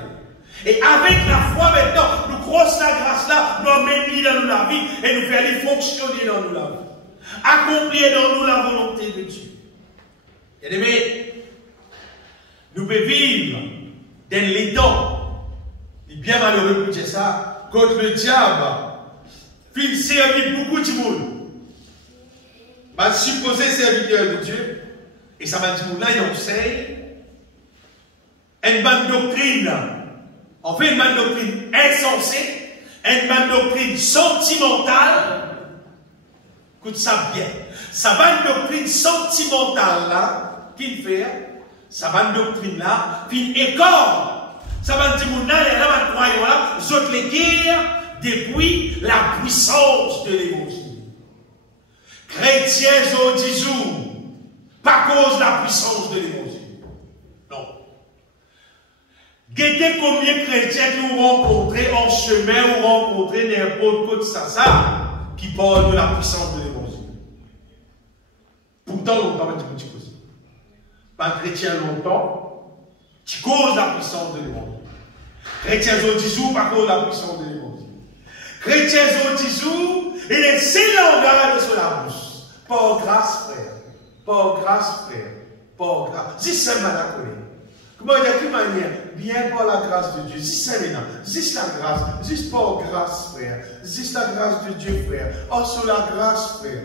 Et avec la foi maintenant, nous croissons la grâce là, nous amenons dans nous la vie, et nous faisons fonctionner dans nous la vie. Accomplir dans nous la volonté de Dieu. Bien-aimés, nous pouvons vivre dans les temps, il est bien malheureux pour dire ça, quand le diable finit servir beaucoup de monde, va supposer serviteur de Dieu, et ça va dire là, il enseigne une bonne doctrine, en fait une bonne doctrine insensée, une bonne doctrine sentimentale. Écoute ça bien. Ça va une doctrine sentimentale là, qu'il fait, ça va une doctrine là, puis école. Ça va dire mon là, là, croyons là, vous autres les guerres depuis la puissance de l'évangile. Chrétiens au 10 jours, pas cause de la puissance de l'évangile. Non. Guettez combien de chrétiens que vous rencontrez en chemin ou rencontrez n'importe quoi de ça, qui parlent de la puissance de l'évangile. Pourtant, longtemps, tu causes. Pas chrétien longtemps, tu causes la puissance de l'évangile. Chrétien au 10 jours, pas cause la puissance de l'évangile. Chrétien au 10 jours, il est si langage sur la bouche. Par grâce, frère. Par grâce, frère. Par grâce. Si c'est mal à connaître. Comment dire, de quelle manière? Bien par la grâce de Dieu. Si c'est maintenant. Juste la grâce. Juste par grâce, frère. Juste la grâce de Dieu, frère. Oh, sur la grâce, frère.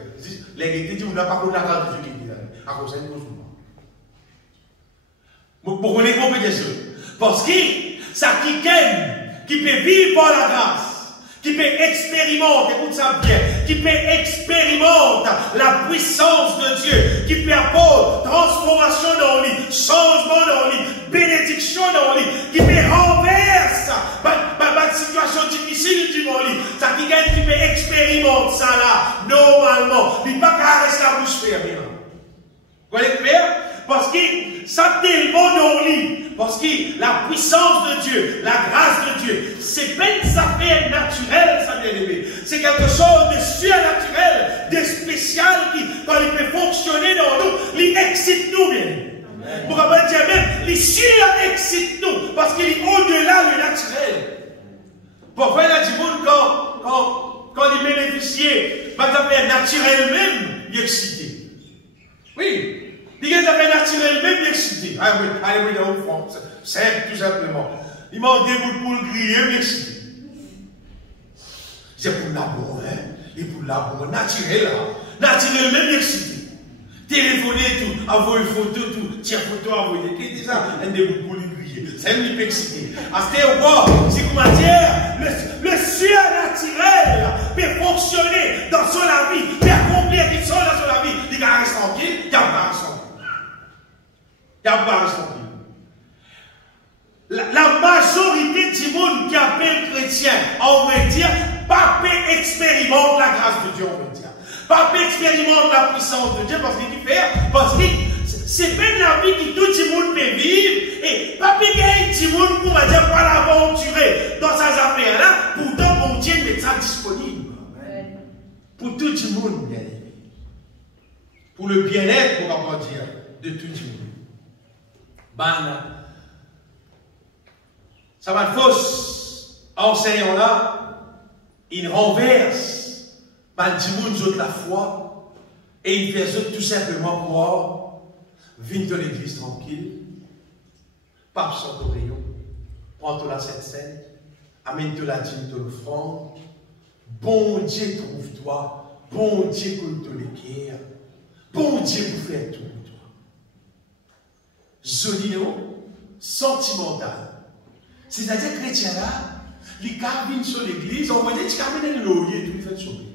Les gens disent, on n'a pas connu la grâce de Dieu qui est là. À cause de ça, pour qu'on ait compris des choses. Parce que ça qui peut vivre par la grâce, qui peut expérimenter, écoute ça bien, qui peut expérimenter la puissance de Dieu, qui peut apporter transformation dans lui, changement dans lui, bénédiction dans lui, qui peut renverser la situation difficile du monde, ça qui gagne, qui peut expérimenter ça là, normalement, il n'est pas qu'à rester la bouche fermée. Vous voyez faire? Parce que ça tellement dans lui, parce que la puissance de Dieu, la grâce de Dieu, c'est pas une affaire naturelle, ça bien aimé. C'est quelque chose de surnaturel, de spécial qui, quand il peut fonctionner dans nous, il excite nous bien. Pour pas dire même, il surexcite nous, parce qu'il est au-delà du naturel. Pourquoi il a dit quand il bénéficiait, par exemple, naturel même, il est excité. Oui. Il y a des affaires naturelles, même excité. Ah oui, allez, oui, dans le fond. C'est tout simplement. Il m'a dit pour le griller, mais excité. C'est pour l'amour, hein. Et pour l'amour naturel, là. Naturel, même excité. Téléphoner tout, envoyer photo, tout, tiens photo, envoyer. Qu'est-ce que c'est ça? Un début pour le griller. C'est même excité. À ce moment, c'est comment dire, le surnaturel peut fonctionner dans son vie, peut accomplir quelque chose dans son vie. Il y a un tranquille, il y a pas un il n'y a pas la majorité du monde qui appelle chrétien, on va dire, pas peut expérimenter la grâce de Dieu, on va dire. Pas peut expérimenter la puissance de Dieu parce qu'il fait, parce que c'est pas la vie que tout le monde peut vivre, et pas peut gagner du monde pour va dire pas l'aventurer dans ces affaires-là, pourtant mon Dieu met ça disponible. Pour tout le monde, bien aimé. Pour le bien-être, on va dire, de tout le monde. Ça va de fausse enseignant là, il renverse de la foi et il fait tout simplement pour venir de l'église tranquille, pape son rayon, prends la Sainte Seine, amène-toi la dîme de l'offrande, bon Dieu trouve-toi, bon Dieu compte l'équerre, bon Dieu vous fait tout. Zolino, sentimental. C'est-à-dire chrétien là, les cabines sur l'église, on va dire que tu amènes le laurier, tout fait sur lui.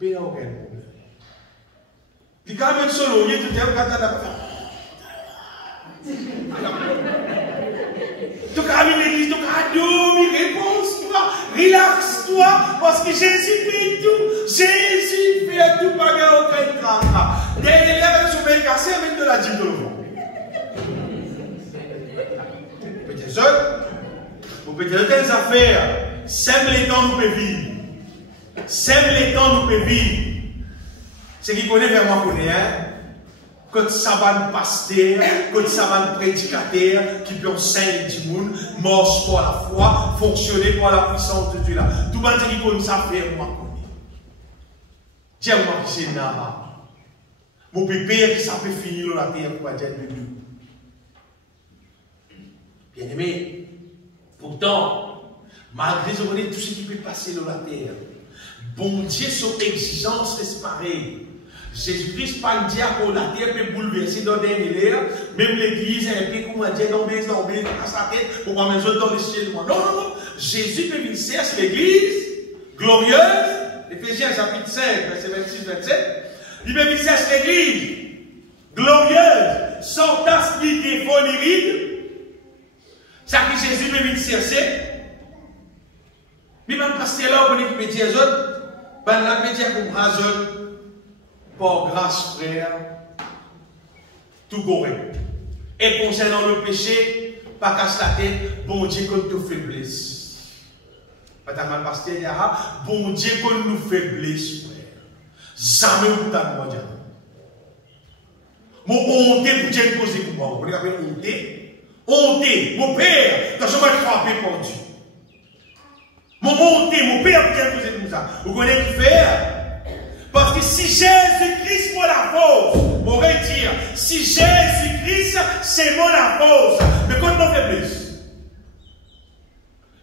Il n'y a aucun problème. Les cabines sur le laurier, tout est au Canada. Tu amènes l'église, tu as dormi, réponse-toi, relaxe-toi, parce que Jésus fait tout. Jésus fait tout, pas qu'il n'y a aucun drame. Derrière les souvenirs cassés, avec de la dîme de l'eau. Vous pouvez dire des affaires, sème les temps nous peut vivre. Sème les temps nous peut vivre. Ce qui connaît vraiment connaît, hein? Quand ça va un pasteur, quand ça va un prédicateur qui peut enseigner du monde, marche pour la foi, fonctionner pour la puissance de Dieu là. Tout le monde qui connaît ça fait, moi connaît. Dis-moi qui c'est là. Mon pépère qui ça peut finir dans la terre pour dire de nous. Bien aimé, pourtant, malgré tout ce qui peut passer dans la terre, bon Dieu, son exigence reste pareille. Jésus-Christ, pas dire que la terre peut bouleverser dans des l'air, même l'église, un peu comme on dit, dans sa tête, pour qu'on mette dans les cieux. Non, non, non. Jésus peut venir chercher l'église, glorieuse, Éphésiens chapitre 5, verset 26-27. Il peut venir chercher l'église, glorieuse, sans tasse ni défaut ni ride. Ça que Jésus peut venir chercher. Mais même pasteur là, on peut dire aux autres, ben la peut dire pour raison, par grâce, frère, tout correct. Et concernant le péché, pas casse la tête, bon Dieu contre nos faiblesses. Pas ta mal pasteur, il y a, bon Dieu contre nos faiblesses, frère. Jamais vous t'en moi dire. Mon honte pour Dieu poser pour moi. Vous voulez appeler honte? Honte, mon père, quand je vais frapper pour Dieu. Mon honte, mon père, pour Dieu poser pour ça. Vous connaissez qui faire? Parce que si Jésus-Christ moi la cause, on pourrait dire, si Jésus-Christ c'est moi la cause, mais contre mon faiblesse.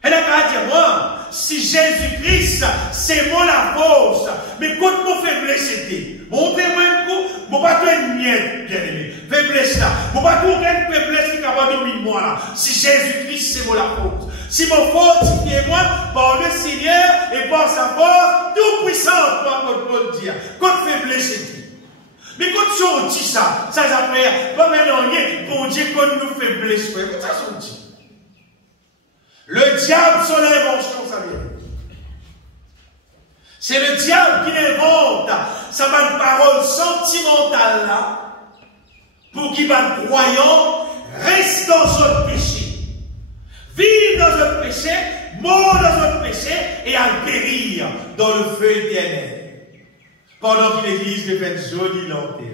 Elle n'a qu'à dire, moi, si Jésus-Christ c'est moi la cause, mais contre mon faiblesse c'était. Montrez-moi un coup, bon pas tout une miette, bien aimé. Faiblesse là. Bon pas tout une faiblesse qui est capable de moi là. Si Jésus-Christ c'est moi la cause. Si mon fortifiez-moi par le Seigneur et par sa force, tout puissant, comme Paul dit, contre faiblesse et tout. Mais quand on dit ça, ça s'appelle, pas maintenant, pour dire qu'on nous faiblesse, mais ça on dit. Le diable, son invention, ça vient. C'est le diable qui invente sa bonne parole sentimentale là, pour qu'il va croyant reste dans son péché. Vivre dans notre péché, mort dans notre péché et à périr dans le feu éternel. Pendant que l'église devait une jolie lanterne.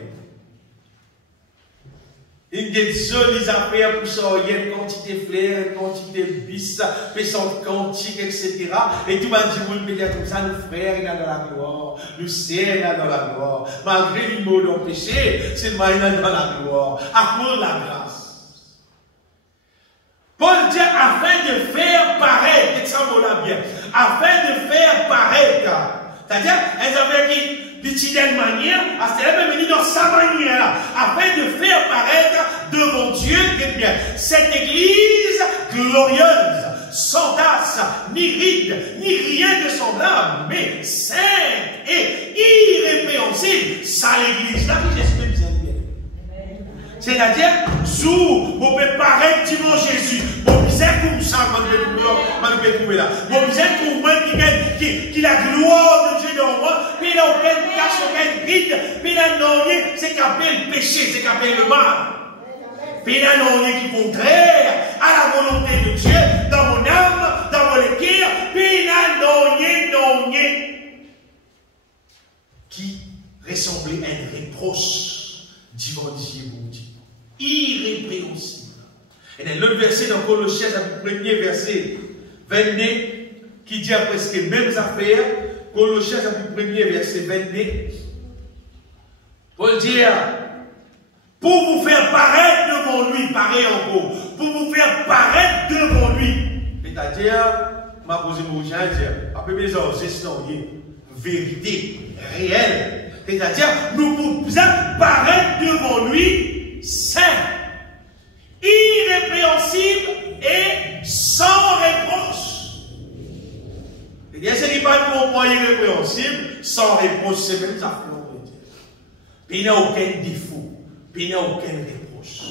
Une des jolies affaires pour sortir, quantité de fleurs, quantité de bis, puissante quantique, etc. Et tout le monde peut dire comme ça, nos frères, il est dans la gloire. Nos sœurs, il est dans la gloire. Malgré les mots de péché, c'est le mal dans la gloire. À cause de la grâce. Paul dit, afin de faire paraître, et ça mot-là bien, afin de faire paraître, c'est-à-dire, elles avaient dit, d'une manière, à cela même dit dans sa manière là, afin de faire paraître devant Dieu, eh bien, cette église glorieuse, sans tasse, ni ride, ni rien de semblable, mais sainte et irrépréhensible. Ça l'église là, j'espère bien. C'est-à-dire, sous, on peut paraître devant Jésus. Bon, c'est comme ça, on peut trouver là. Bon, c'est pour moi qui la gloire de Dieu dans moi, puis il n'a aucune cache, aucune ride, puis il n'a rien, c'est qu'appelle le péché, c'est qu'appelle le mal. Puis il n'a rien qui est contraire à la volonté de Dieu, dans mon âme, dans mon cœur, puis il n'a rien qui ressemblait à un reproche devant Dieu, mon Dieu. Irrépréhensible. Et dans l'autre verset, dans Colossiens, le premier verset 22, qui dit à presque les mêmes affaires, Colossiens, le premier verset 22, Paul dit, pour vous faire paraître devant lui, pareil encore, pour vous faire paraître devant lui. C'est-à-dire, m'a posé mon gens, après mes c'est vérité réelle. C'est-à-dire, nous pouvons paraître devant lui saint, irrépréhensible et sans reproche. C'est-à-dire, ce n'est pas pour moi irrépréhensible, sans reproche, c'est même ça que l'on peut dire. Puis il n'y a aucun défaut, puis il n'y a aucun reproche.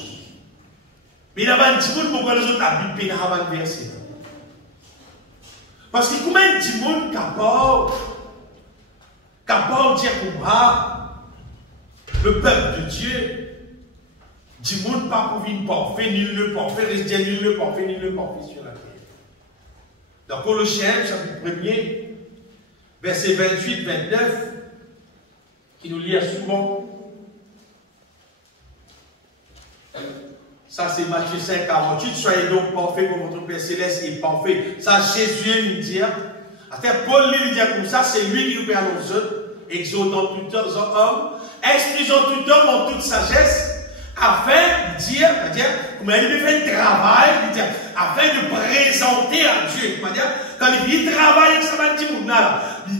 Puis il y a un petit peu pourquoi les autres habitent, puis il y a un verset. Parce que combien de monde capable de dire pour moi, le peuple de Dieu, du monde pas pour venir parfait, ni le parfait, reste ni le parfait, ni le parfait sur la terre. Dans Colossiens, chapitre 1er, verset 28-29, qui nous lit souvent. Ça, c'est Matthieu 5, 48. Soyez donc parfaits comme votre Père Céleste est parfait. Ça, Jésus nous dit. Paul lui dit comme ça, c'est lui qui nous permet aux autres, exhortant tout homme, instruisant tout homme en toute sagesse, afin de dire, comment il fait un travail, afin de présenter à Dieu. Quand il dit travail, ça va dire, il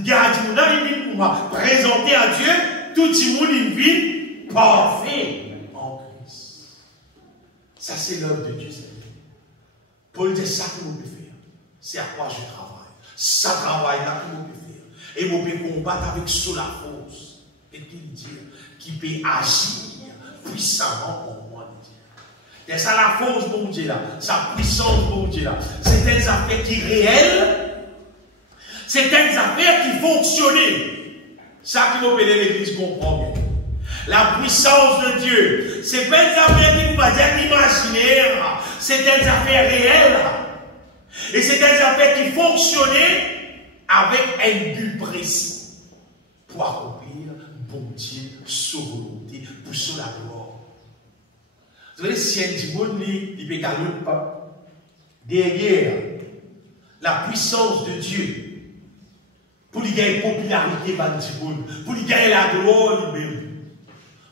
garde il vient pour présenter à Dieu, tout le monde il vit parfait en Christ. Ça, c'est l'œuvre de Dieu. Paul dit ça que nous pouvons faire. C'est à quoi je travaille. Ça travaille là que nous pouvons faire. Et nous pouvons combattre avec sous la force. Et qu'il dit, qui peut agir puissamment pour moi. Et ça la force pour Dieu là, sa puissance pour Dieu là. C'est des affaires qui réelles, c'est des affaires qui fonctionnaient. Ça qui nous appelle l'église comprend bien. La puissance de Dieu, c'est pas des affaires qui nous va dire imaginaires, c'est des affaires réelles. Et c'est des affaires qui fonctionnaient avec un but précis pour accomplir bon Dieu, sa volonté, pour sa gloire. Vous savez, si un petit monde, il peut gagner pas. Derrière la puissance de Dieu, pour lui gagner la popularité, pour lui gagner la gloire,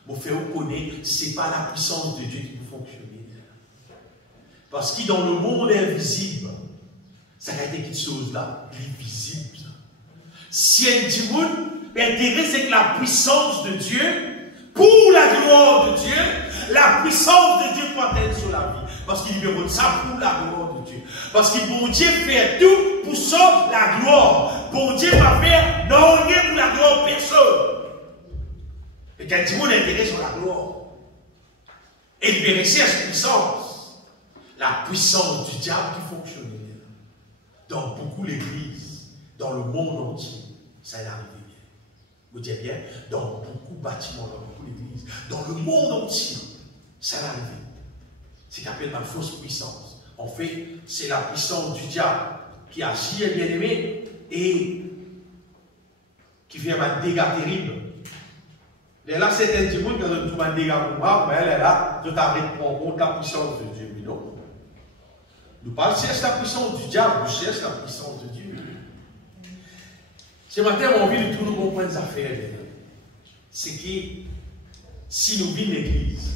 vous faire reconnaître, ce n'est pas la puissance de Dieu qui peut fonctionner. Parce que dans le monde invisible, ça a été quelque chose là, l'invisible. Si un petit monde, l'intérêt c'est que la puissance de Dieu, pour la gloire de Dieu, la puissance de Dieu peut être sur la vie. Parce qu'il veut ça pour la gloire de Dieu. Parce que bon Dieu fait tout pour ça la gloire. Bon Dieu va faire non rien pour la gloire personne. Et quand il monde intérêt sur la gloire, et libérer sa puissance, la puissance du diable qui fonctionnait dans beaucoup l'église, dans le monde entier, ça est arrivé bien. Vous dites bien, dans beaucoup de bâtiments, dans beaucoup d'églises, dans le monde entier, ça est arrivé. C'est qu'appelle la fausse puissance. En fait, c'est la puissance du diable qui agit, bien aimé, et qui fait un dégât terrible. Et là, c'est un petit monde qui a tout un dégât pour moi, mais elle est là, tout à prendre en compte la puissance de Dieu. Mais non. Nous parlons cherche la puissance du diable, nous cherchons la puissance de Dieu. Ce matin, on a envie de tout nous comprendre des affaires. C'est que si nous vivons l'église,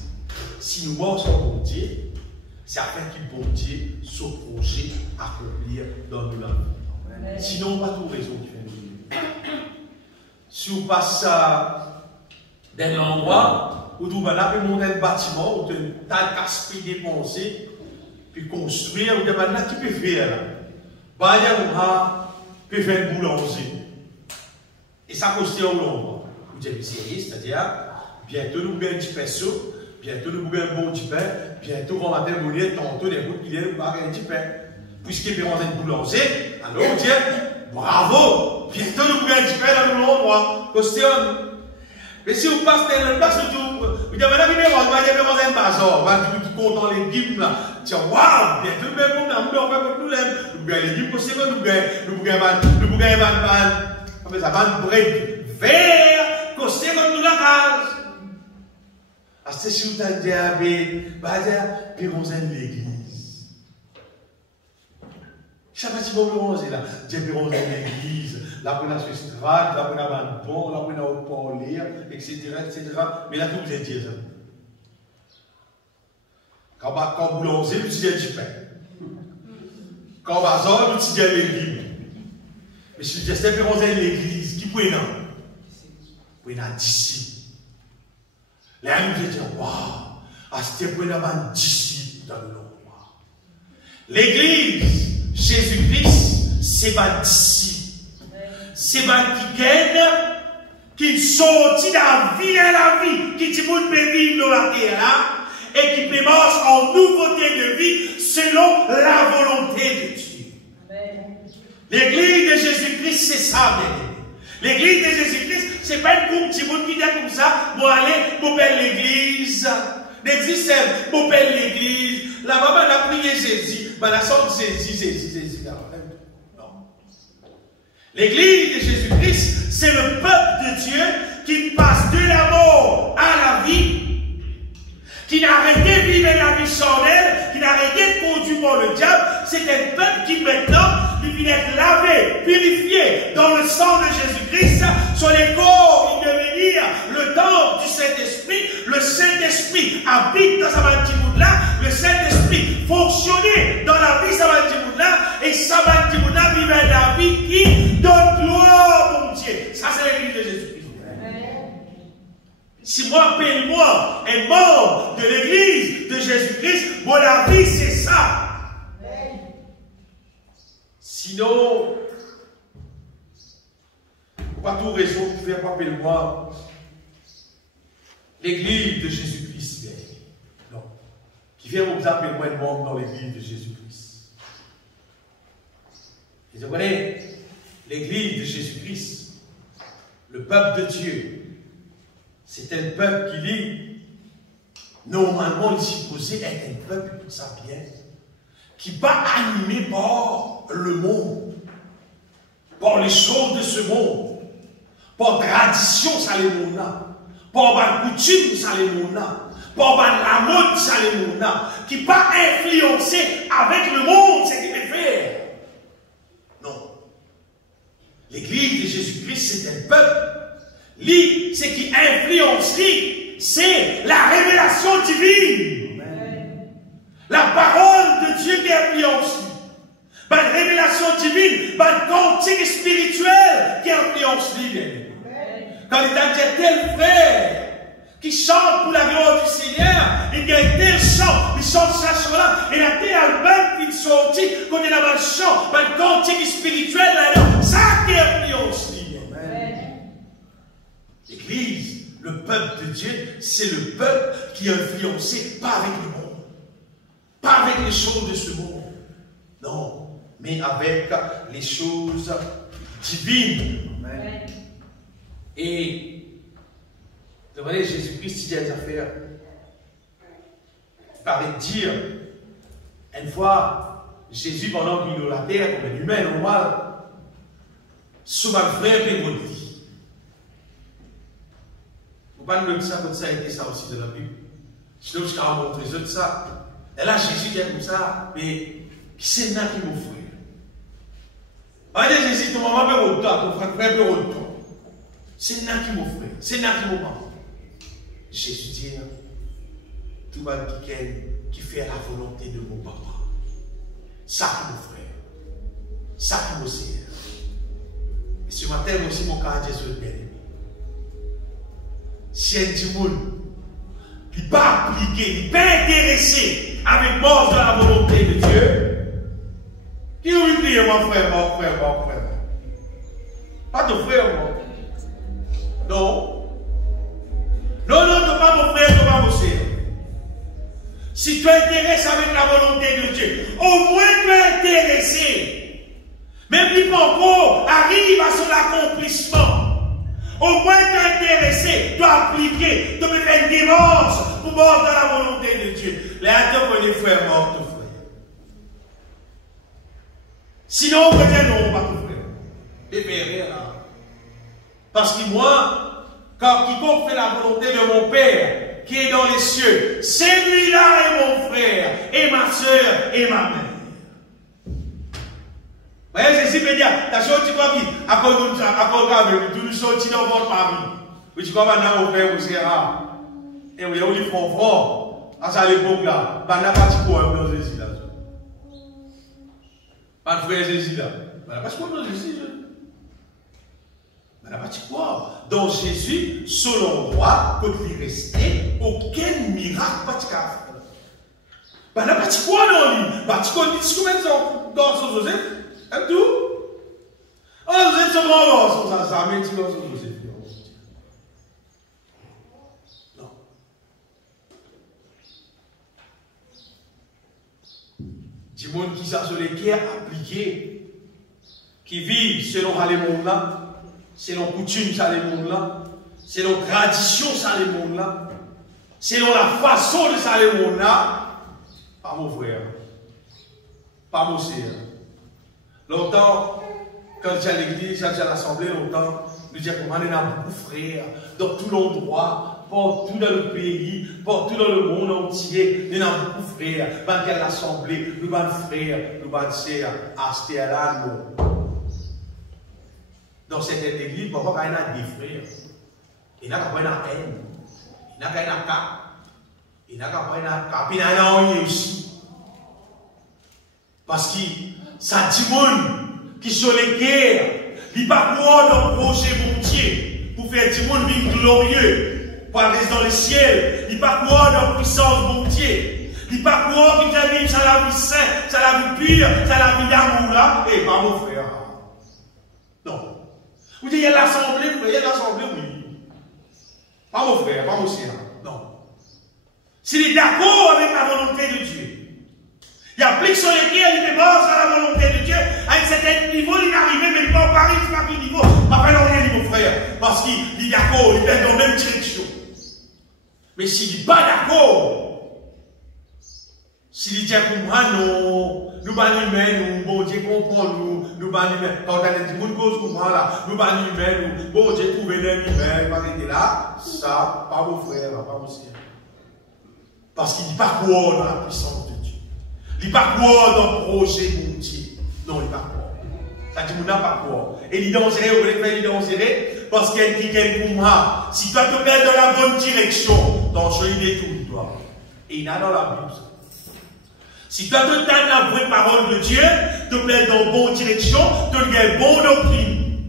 si nous morts sur bon Dieu, c'est afin que bon Dieu soit projet à accomplir dans nos vies. Sinon, on n'a pas tout raison qui fait nous. Si on passe dans l'endroit où on a monter un bâtiment, où tu as casse-pied dépensé, puis construire, ou tu peux faire. Bah, il y a peut faire une boulanger. Et ça coûte au long. Vous êtes sérieux, c'est-à-dire, bientôt nous gagnons du pain chaud, bientôt nous gagnons un bon du pain, bientôt on va matin mourir, tantôt des bouts qui viennent pour gagner du pain. Puisqu'il peut rentrer une boulanger, alors on dit, bravo, bientôt nous gagnons du pain dans le endroit. Question. Mais si vous passez dans le place, vous dites, maintenant, il y a un bazar, vous content les guides là. Tiens, waouh, bientôt nous gagnons nous gagnons les guides pour secondes, nous gagnons mais ça va nous break vers côté comme nous la case. Parce que si vous avez diabète, puis on aime l'église. Je ne sais pas si vous avez là. On aime l'église. Là, on a ce strat, là, on a un bon, là, on a au port lire, etc. Mais là, tout vous êtes dit ça. Quand vous lancez, vous utilisez du pain. Quand vous avez vous utilisez l'église. Mais si vous dites, on aime l'église, qui peut y aller? Vous pouvez aller d'ici. Là, nous allons dire, waouh, à ce point, il y a un disciple dans le endroit. L'église, Jésus-Christ, c'est un disciple. C'est un qui gagne, qui sortit de la vie à la vie, qui dit, vous peut vivre dans la terre là, et qui peut marcher en nouveauté de vie selon la volonté de Dieu. L'église de Jésus-Christ, c'est ça, bien. L'église de Jésus-Christ, c'est pas une petit monde qui dit comme ça, bon allez, pour belle l'église. L'église, c'est pour belle l'église. La maman a prié Jésus, mais la sorte Jésus. Non. L'église de Jésus-Christ, c'est le peuple de Dieu qui passe de la mort à la vie, qui n'a arrêté de vivre la vie charnelle, qui n'a arrêté de conduire par le diable. C'est un peuple qui maintenant, il vient être lavé, purifié dans le sang de Jésus-Christ. Sur les corps, il devait dire le temple du Saint-Esprit. Le Saint-Esprit habite dans Sabantimouna. Le Saint-Esprit fonctionnait dans la vie Sabantimouna. Et Sabantimouna vivait la vie qui donne gloire, mon Dieu. Ça, c'est l'église de Jésus-Christ. Si moi, appelle-moi un membre de l'église de Jésus-Christ, bon, la vie, c'est ça. Sinon, pas tout raison de faire appelle-moi l'église de Jésus-Christ. Non. Qui vient vous appeler moi un membre dans l'église de Jésus-Christ. Et vous voyez, l'église de Jésus-Christ, le peuple de Dieu, c'est un peuple qui dit, normalement, il est supposé être un peuple, tout ça bien, qui n'est pas animé par le monde, par les choses de ce monde, par tradition, ça les monde, par la coutume, ça les monde, par la mode, ça les monde, qui n'est pas influencé avec le monde, c'est ce qu'il veut faire. Non. L'église de Jésus-Christ, c'est un peuple. Ce qui influence, c'est la révélation divine. Amen. La parole de Dieu qui influence. La révélation divine, la cantique spirituelle qui influence lui. Quand il a dit tel frère, qui chante pour la gloire du Seigneur, et qui a été le chant, il chante ce chant-là, et la terre elle-même qui sorti, quand il a le chant, le cantique spirituel là-dedans, ça qui est influence. L'Église, le peuple de Dieu, c'est le peuple qui est influencé pas avec le monde, pas avec les choses de ce monde, non, mais avec les choses divines. Amen. Et vous voyez, Jésus-Christ, il dit des affaires. Il paraît dire, une fois, Jésus, pendant qu'il est sur la terre, comme un humain normal, souvent frère et votre vie. Vous ne pouvez pas nous dire ça comme ça a été ça aussi de la Bible. Je vais vous montrer ça. Et là, Jésus dit comme ça, mais qui c'est là qui m'offre? Allez, Jésus, ton maman peut autant, ton frère peut autant. C'est là qui m'offre, c'est là qui m'offre. Jésus dit, tout le monde qui fait la volonté de mon papa. Ça qui mon frère. Ça qui mon sœur. Et ce matin, aussi, mon cas, Jésus est bien-aimé. Si un petit monde qui n'est pas appliqué, qui n'est pas intéressé avec mort de la volonté de Dieu, qui vous dit, mon frère, mon frère, mon frère. Pas de frère, moi. Non. Non, non, non, pas mon frère, non, pas mon sœur. Si tu es intéressé avec la volonté de Dieu, au moins tu es intéressé. Même si pas encore arrive à son accomplissement. Au moins tu es intéressé, tu as appliqué, tu peux faire une démarche pour mort dans la volonté de Dieu. Les attentes des frères morts, ton frère. Sinon, on peut dire non, pas ton frère. Et bien, là. Parce que moi, quand quiconque fait la volonté de mon Père qui est dans les cieux, celui-là est mon frère, et ma soeur, et ma mère. Vous voyez, c'est si bien dire, la chose tu vois qui, à cause de ça, à cause de nous sortir dans votre mari. Oui, tu vois maintenant, mon frère, vous serez là. Et oui, on lui fait fort. À ça, l'époque là, pas n'a pas de quoi, dans Jésus là. Pas de frère Jésus là. Pas de quoi, dans Jésus là. Dans Jésus, selon droit, quand il restait, aucun miracle pas de faire. Bah, n'a pas de quoi dans lui. Bah, tu connais combien de temps dans son Joseph? Et tout? Oh, vous êtes sur grand ça, ça, mais tu vois son Joseph. Non. Du monde qui ça sur les pierres appliquées, qui vivent selon les mondes là. Selon coutume, ça les mondes là. Selon tradition, ça les mondes là. Selon la façon de ça les mondes là. Pas mon frère. Pas mon sœur. Longtemps, quand j'ai à l'église, j'ai à l'assemblée, longtemps, nous disons qu'on en a beaucoup de frères dans tout l'endroit, partout dans le pays, partout dans le monde entier. Nous avons beaucoup de frères. Dans l'assemblée, nous avons frères, nous avons sœurs, à là, dans cette église, parfois, il y a des frères. Il y a une haine. Il y a un cas. Il y a un puis il y a un aussi. Parce que ça dit monde qui sont les guerres, il n'y a pas quoi dans le projet montier pour faire du monde vivre glorieux, pour aller dans le ciel. Il n'y a pas quoi dans la puissance montier. Il n'y a pas quoi qui vient ça la vie sainte, ça la vie pure, ça la vie d'amour là. Et pas mon frère. Non. Vous dites, il y a l'assemblée, oui. Pas mon frère, pas mon sœur. Non. S'il est d'accord avec la volonté de Dieu, il applique sur lesquels il est mort à la volonté de Dieu, à un certain niveau, il est arrivé, mais il va pas arriver à quel niveau. Pas faire rien, mon frère, parce qu'il est d'accord, il est dans la même direction. Mais s'il n'est pas d'accord, s'il dit pour moi, non, nous banimons, nous, bon Dieu comprend nous, nous banimons. Quand on a dit, mon cause pour moi là, nous banimons, nous, bon Dieu trouvé un humain, il va arrêter là, ça, pas mon frère, pas mon sœur. Parce qu'il n'est pas quoi dans la puissance de Dieu. Il n'est pas quoi dans le projet de Dieu. Non, il n'est pas quoi. Ça dit, mon n'a pas quoi. Et il est dangereux, vous voulez faire il est dangereux, parce qu'il y a un qui pour moi. Si toi te mets dans la bonne direction, dans ce il est tout, toi. Et il y a dans la Bible. Si tu as donné la vraie parole de Dieu, tu mets dans la bonne direction, tu as une bonne doctrine.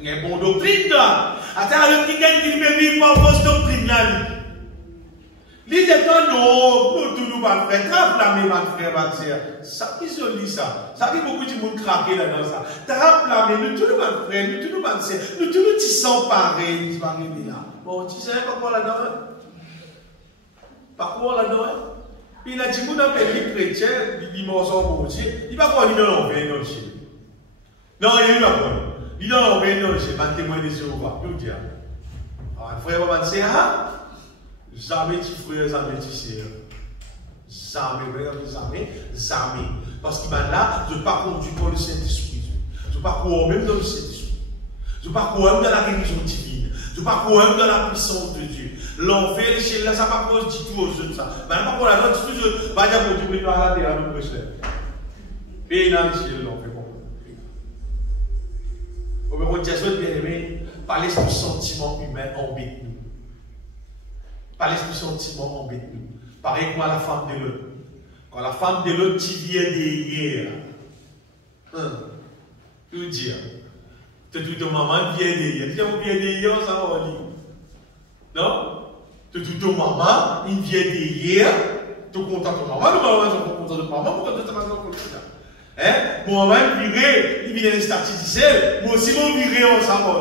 Tu as une bonne doctrine, toi. Attends, le petit gars qui me vit pas fausse doctrine là. L'idée de non, nous tous nous pas frère, traplamé ma frère, ma soeur. Ça qui se dit ça. Ça qui beaucoup de monde craquer là dans ça. Traplamé, nous tous nous pas frère, nous tous nous pas soeur, nous tous nous qui sont pareils, ils vont arriver là. Bon, tu sais pas quoi là-dedans? Pas quoi là-dedans? Puis il a dit, dans le pays chrétien, il dit, mon sang, mon Dieu, il va pas venir dans l'envers, non, chez. Non, il va pas. Il va dans l'envers, non, chez, ma témoin de Jéhovah. Je vous dis, ah, frère, va dire, ah, jamais tu frère, jamais tu sœur. Jamais. Parce qu'il va là, je ne pas conduire par le Saint-Esprit. Je ne pas croire même dans le Saint-Esprit. Je ne pas croire même dans la religion divine. Je ne pas croire même dans la puissance de Dieu. L'enfer, les chiens, là, ça ne va pas du tout aux autres. Mais pas pour la note, c'est toujours, va dire pour Dieu, mais pas la terre, nous prêcher. Et dans les chiens, l'enfer. Au moment où Jésus bien aimé, par l'esprit sentiment humain, embête-nous. Par l'esprit sentiment, embête-nous. Pareil comme la femme de l'autre. Quand la femme de l'autre, tu viens derrière. Tu veux dire, tu dis, maman vient derrière. Tu viens derrière, ça va aller. Non? Tu dis, maman, il vient derrière. Tu es content de maman, le maman, je suis content de maman, pourquoi tu es content de maman? Hein? Mon maman, il vient des statistiques, moi aussi, mon viré, on s'en va.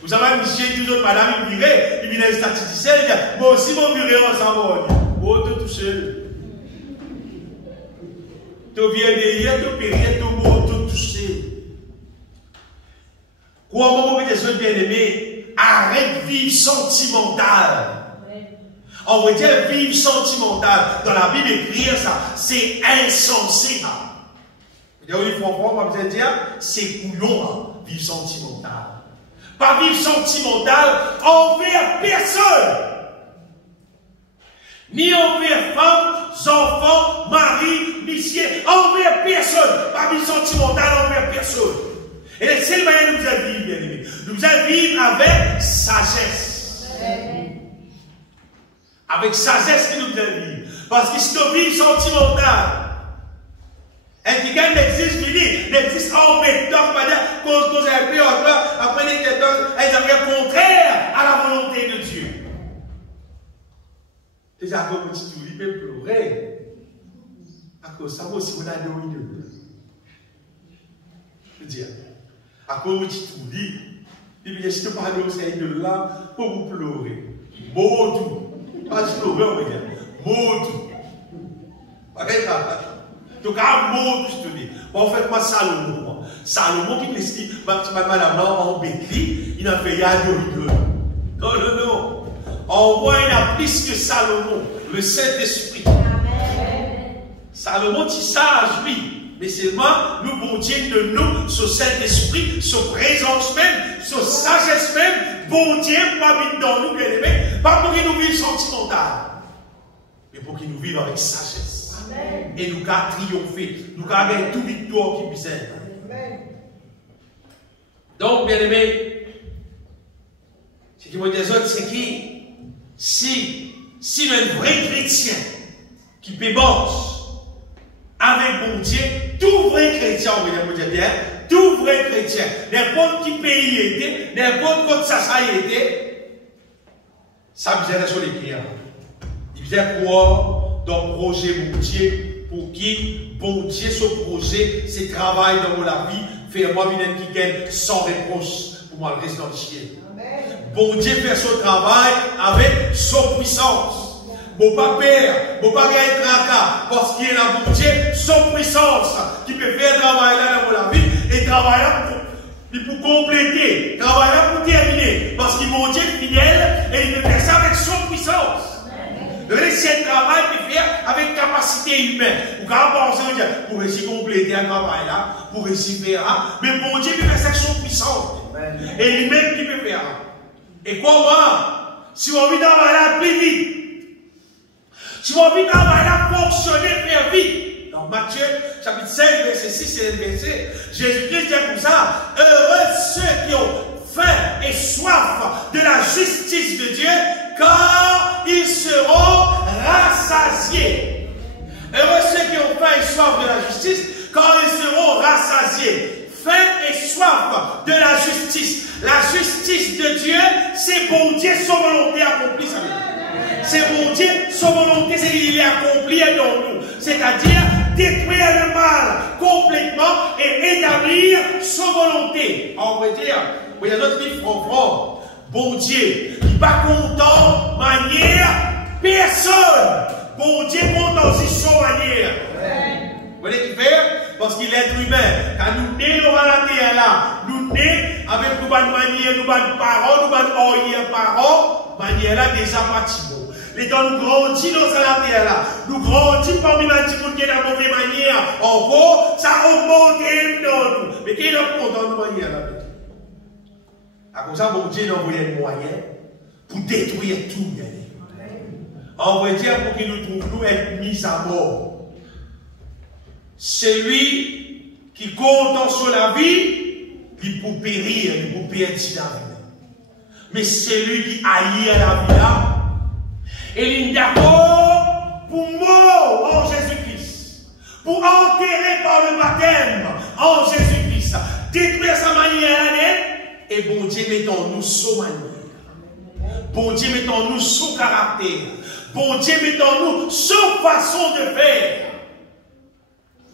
Vous savez, monsieur, toujours, madame, il viré, il vient des statistiques, moi aussi, mon viré, on s'en va. Oh, tu es tout seul. Tu viens derrière, tu peux rien, tu es tout seul. Quoi, mon Jésus bien-aimé, arrête vivre sentimental. On va dire vivre sentimental. Dans la Bible, écrire ça, c'est insensé. Il faut comprendre, on va dire, c'est couillon, vivre sentimental. Pas vivre sentimental envers personne. Ni envers femmes, enfants, mari, monsieur, envers personne. Pas vivre sentimental envers personne. Et le seul moyen de nous vivre, bien aimé, nous vivre avec sagesse. Avec sagesse que nous vivre. Parce que si nous vivons sentimental, un petit gars n'existe embêtant, cause un peu encore, après les tétons, elles avaient contraire à la volonté de Dieu. Déjà, comme tu dis, tu peux pleurer. À cause ça, aussi, on a donné. Je veux dire, à cause tu dis, il dit, si tu parles au Seigneur de là, pour vous pleurer. Maudou. Pas de pleurer, on va dire. Maudou. En tout cas, mot, je te dis. En fait, moi, Salomon. Salomon qui m'explique, madame là, en Béthli, il a fait Yadoride. Non. En moi, il a plus que Salomon, le Saint-Esprit. Salomon, tu sage, oui. Mais seulement, nous, bon Dieu, de nous, ce Saint-Esprit, ce présence même, ce sagesse même, bon Dieu, pas mis dans nous, bien aimés, pas pour qu'il nous vive sentimental, mais pour qu'il nous vive avec sagesse. Et nous avons triomphé. Nous avons gagné toute victoire qui puisse être. Donc, bien aimé, ce qui me dit autres, c'est que si un vrai chrétien qui peut bosse avec bon Dieu, tout vrai chrétien, on va dire bien, tout vrai chrétien, n'importe qui pays était, n'importe quoi ça était, ça vient sur les prières. Il vient croire dans le projet bon Dieu, pour qui bon Dieu, ce projet, c'est travail dans la vie, faire moi une qui gagne sans réponse pour moi le reste dans le ciel. Bon Dieu fait son travail avec son puissance. Bon pas père, bon pas gagner tracas, parce qu'il est là bon Dieu, son puissance, qui peut faire travail là dans la vie, et travail là pour compléter, travail là pour terminer, parce qu'il est bon Dieu fidèle, et il peut faire ça avec son puissance. Le récit travail peut faire avec capacité humaine. Pour réussir compléter un travail là, pour réussir faire, mais bon Dieu peut faire ça avec son puissance. Et lui-même qui peut faire. Et quoi, si on veut travailler là plus vite, si on veut travailler là fonctionner, faire vite. Dans Matthieu, chapitre 5, verset 6, c'est le verset. Jésus-Christ dit comme ça, heureux ceux qui ont faim et soif de la justice de Dieu, car ils seront rassasiés. Heureux ceux qui ont faim et soif de la justice, car ils seront rassasiés. Faim et soif de la justice. La justice de Dieu, c'est bon Dieu, son volonté accomplie. C'est bon Dieu, son volonté, c'est qu'il est accompli dans nous. C'est-à-dire détruire le mal complètement et établir son volonté. On va dire, il y a d'autres livres francs. Bon Dieu, il n'est pas content manière personne. Bon Dieu content aussi son manière. Vous voyez ce qu'il fait? Parce qu'il est être humain. Quand nous nés dans la terre là, nous nés avec nous bonnes manières, nous bonnes paroles, nous bonnes arrière-paroles, manière là déjà bâtiment. Les temps nous grandissons dans la terre là, nous grandissons parmi les gens qui ont la mauvaise manière. En gros, ça augmente dans nous. Mais qui est le content de manière là? À cause de ça, bon Dieu a envoyé un moyen pour détruire tout. On va dire pour qu'il nous trouve nous être mis à mort. Celui qui compte sur la vie, il peut périr, il peut perdre la vie. Mais celui qui haït la vie là, il est d'accord pour mort en Jésus-Christ, pour enterrer par le baptême en Jésus-Christ, détruire sa manière d'être, et bon Dieu met en nous son manière. Bon Dieu met en nous son caractère. Bon Dieu met en nous son façon de faire.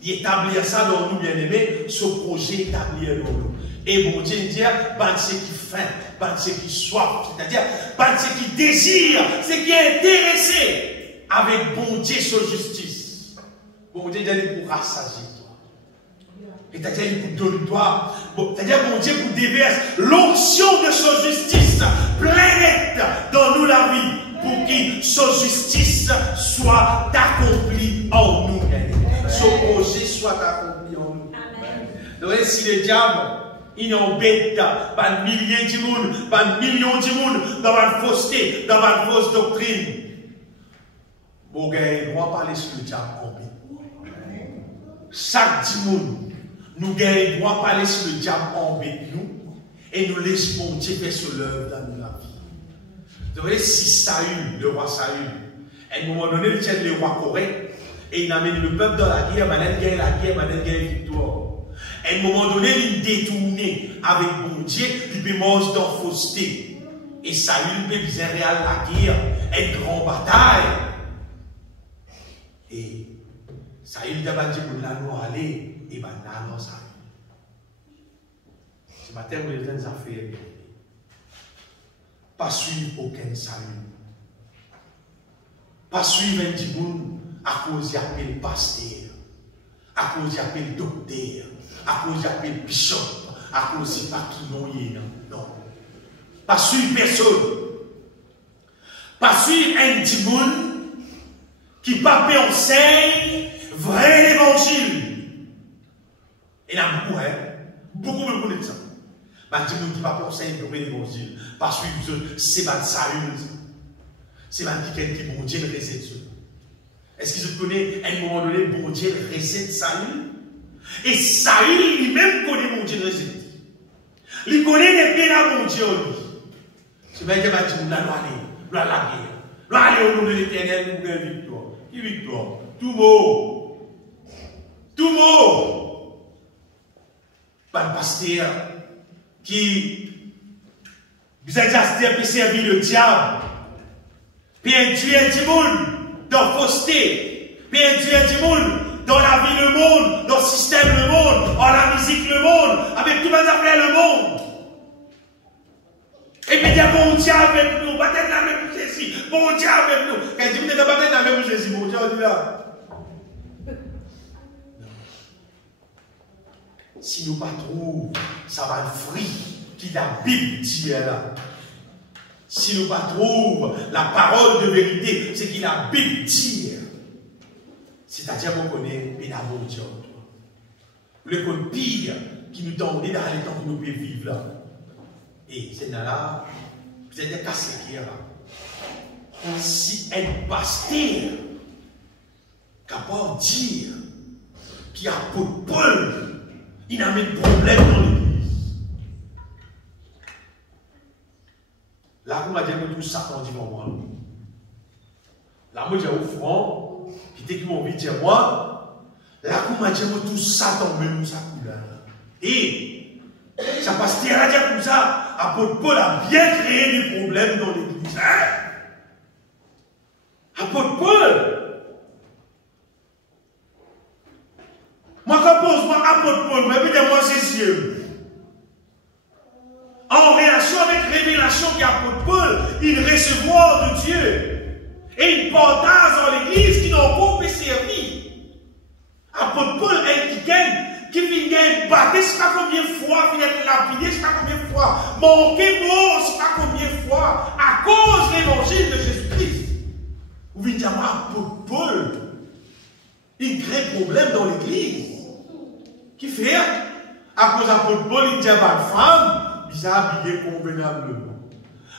Il établit ça dans nous, bien-aimés, ce projet établi dans nous. Et bon Dieu dit, pas de ce qui faim, pas de ce qui soif, c'est-à-dire pas de ce qui désire, ce qui est intéressé avec bon Dieu sur justice. Bon Dieu dit pour rassasier toi. C'est-à-dire il pour donner toi. C'est-à-dire bon Dieu pour déverser l'onction de sa justice pleine dans nous la vie pour que sa justice soit accomplie en nous. Son projet soit accompli en nous. Donc si le diable il embête par milliers de monde, par millions de monde dans la fausseté, dans la fausse doctrine. Bon gars, on ne va pas parler sur le diable embête. Chaque monde, nous gagnons droit parler sur le diable embête nous et nous laissons Dieu faire sur l'œuvre dans la vie. Vous voyez, si Saül, le roi Saül, à un moment donné, il tient le roi correct et il amène le peuple dans la guerre, maintenant il gagne la guerre, maintenant il gagne la victoire. À un moment donné, il détourné avec bon Dieu, il peut manger dans la fausseté. Et Saül peut bien réel la guerre, une grande bataille. Et Saül dit à Dieu pour l'anneau aller, et bien l'anneau Saül. Ce matin, vous avez des affaires. Pas suivre aucun Saül. Pas suivre un petit monde à cause d'appel le pasteur, à cause d'appel le docteur, à cause d'appel le bishop, à cause de pas qui non. Non. Pas suivre personne. Pas suivre un petit monde qui pas enseigne vrai évangile. Il y en a beaucoup, hein? Beaucoup me connaissent ça. Mais petit monde qui pas enseigne vrai évangile. Pas suivre c'est pas Saül. C'est ma qui bon Dieu le recette ça. Est-ce que vous connaissez à un moment donné, bon Dieu le recette Saül? Et Saül lui-même connaît bon Dieu le recette. Il connaît les peines à bon Dieu. C'est bien que nous allons aller, nous allons aller au nom de l'Éternel, nous allons victoire. Qui victoire? Tout mot. Tout mot. Pas le pasteur qui vous avez déjà servi le diable. Puis induire du monde dans la fausseté. Puis induire du monde dans la vie le monde, dans le système le monde, en la musique le monde, avec tout le monde le monde. Et puis il y a bon Dieu avec nous, baptême la même pour Jésus, bon Dieu avec nous. Quand tu me dis baptême la même pour Jésus, bon Dieu, on dit là. Si nous ne pas trouvons, ça va être fruit qui la Bible dit là. Si nous ne pas trouvons la parole de vérité, c'est qu'il a Bible dit. C'est-à-dire qu'on connaît pédagogue Dieu. Le code pire qui nous donne dans les temps que nous pouvons vivre là. Et c'est là, vous êtes cassé là. Si un pasteur capable de dire qu'il y a peu de Paul, il a mis de problème dans l'église. Là, on va dire que tout ça, on dit moi. Là, moi, j'ai au front, qui était qui m'a envie de dire moi. Là, on va dire que tout ça, on met nous ça couleur. Et ça passe à dire comme ça. Apôtre Paul a bien créé des problèmes dans l'église. Hein? Apôtre Paul. Moi, quand pose-moi apôtre Paul, mais évidemment, c'est Dieu. En relation avec révélation qu'apôtre Paul, il recevoir de Dieu. Et il partage dans l'église qui n'ont pas servi. Apôtre Paul est qui vient battre, je ne sais pas combien de fois, vient être lapidé, je ne sais pas combien de fois, manquer mort, je ne sais pas combien de fois, à cause de l'évangile de Jésus-Christ. Vous venez dire, apôtre Paul, il crée problème dans l'église. Qui fait? À cause d'apôtre Paul, il dit à ma femme, il s'est habillé convenablement.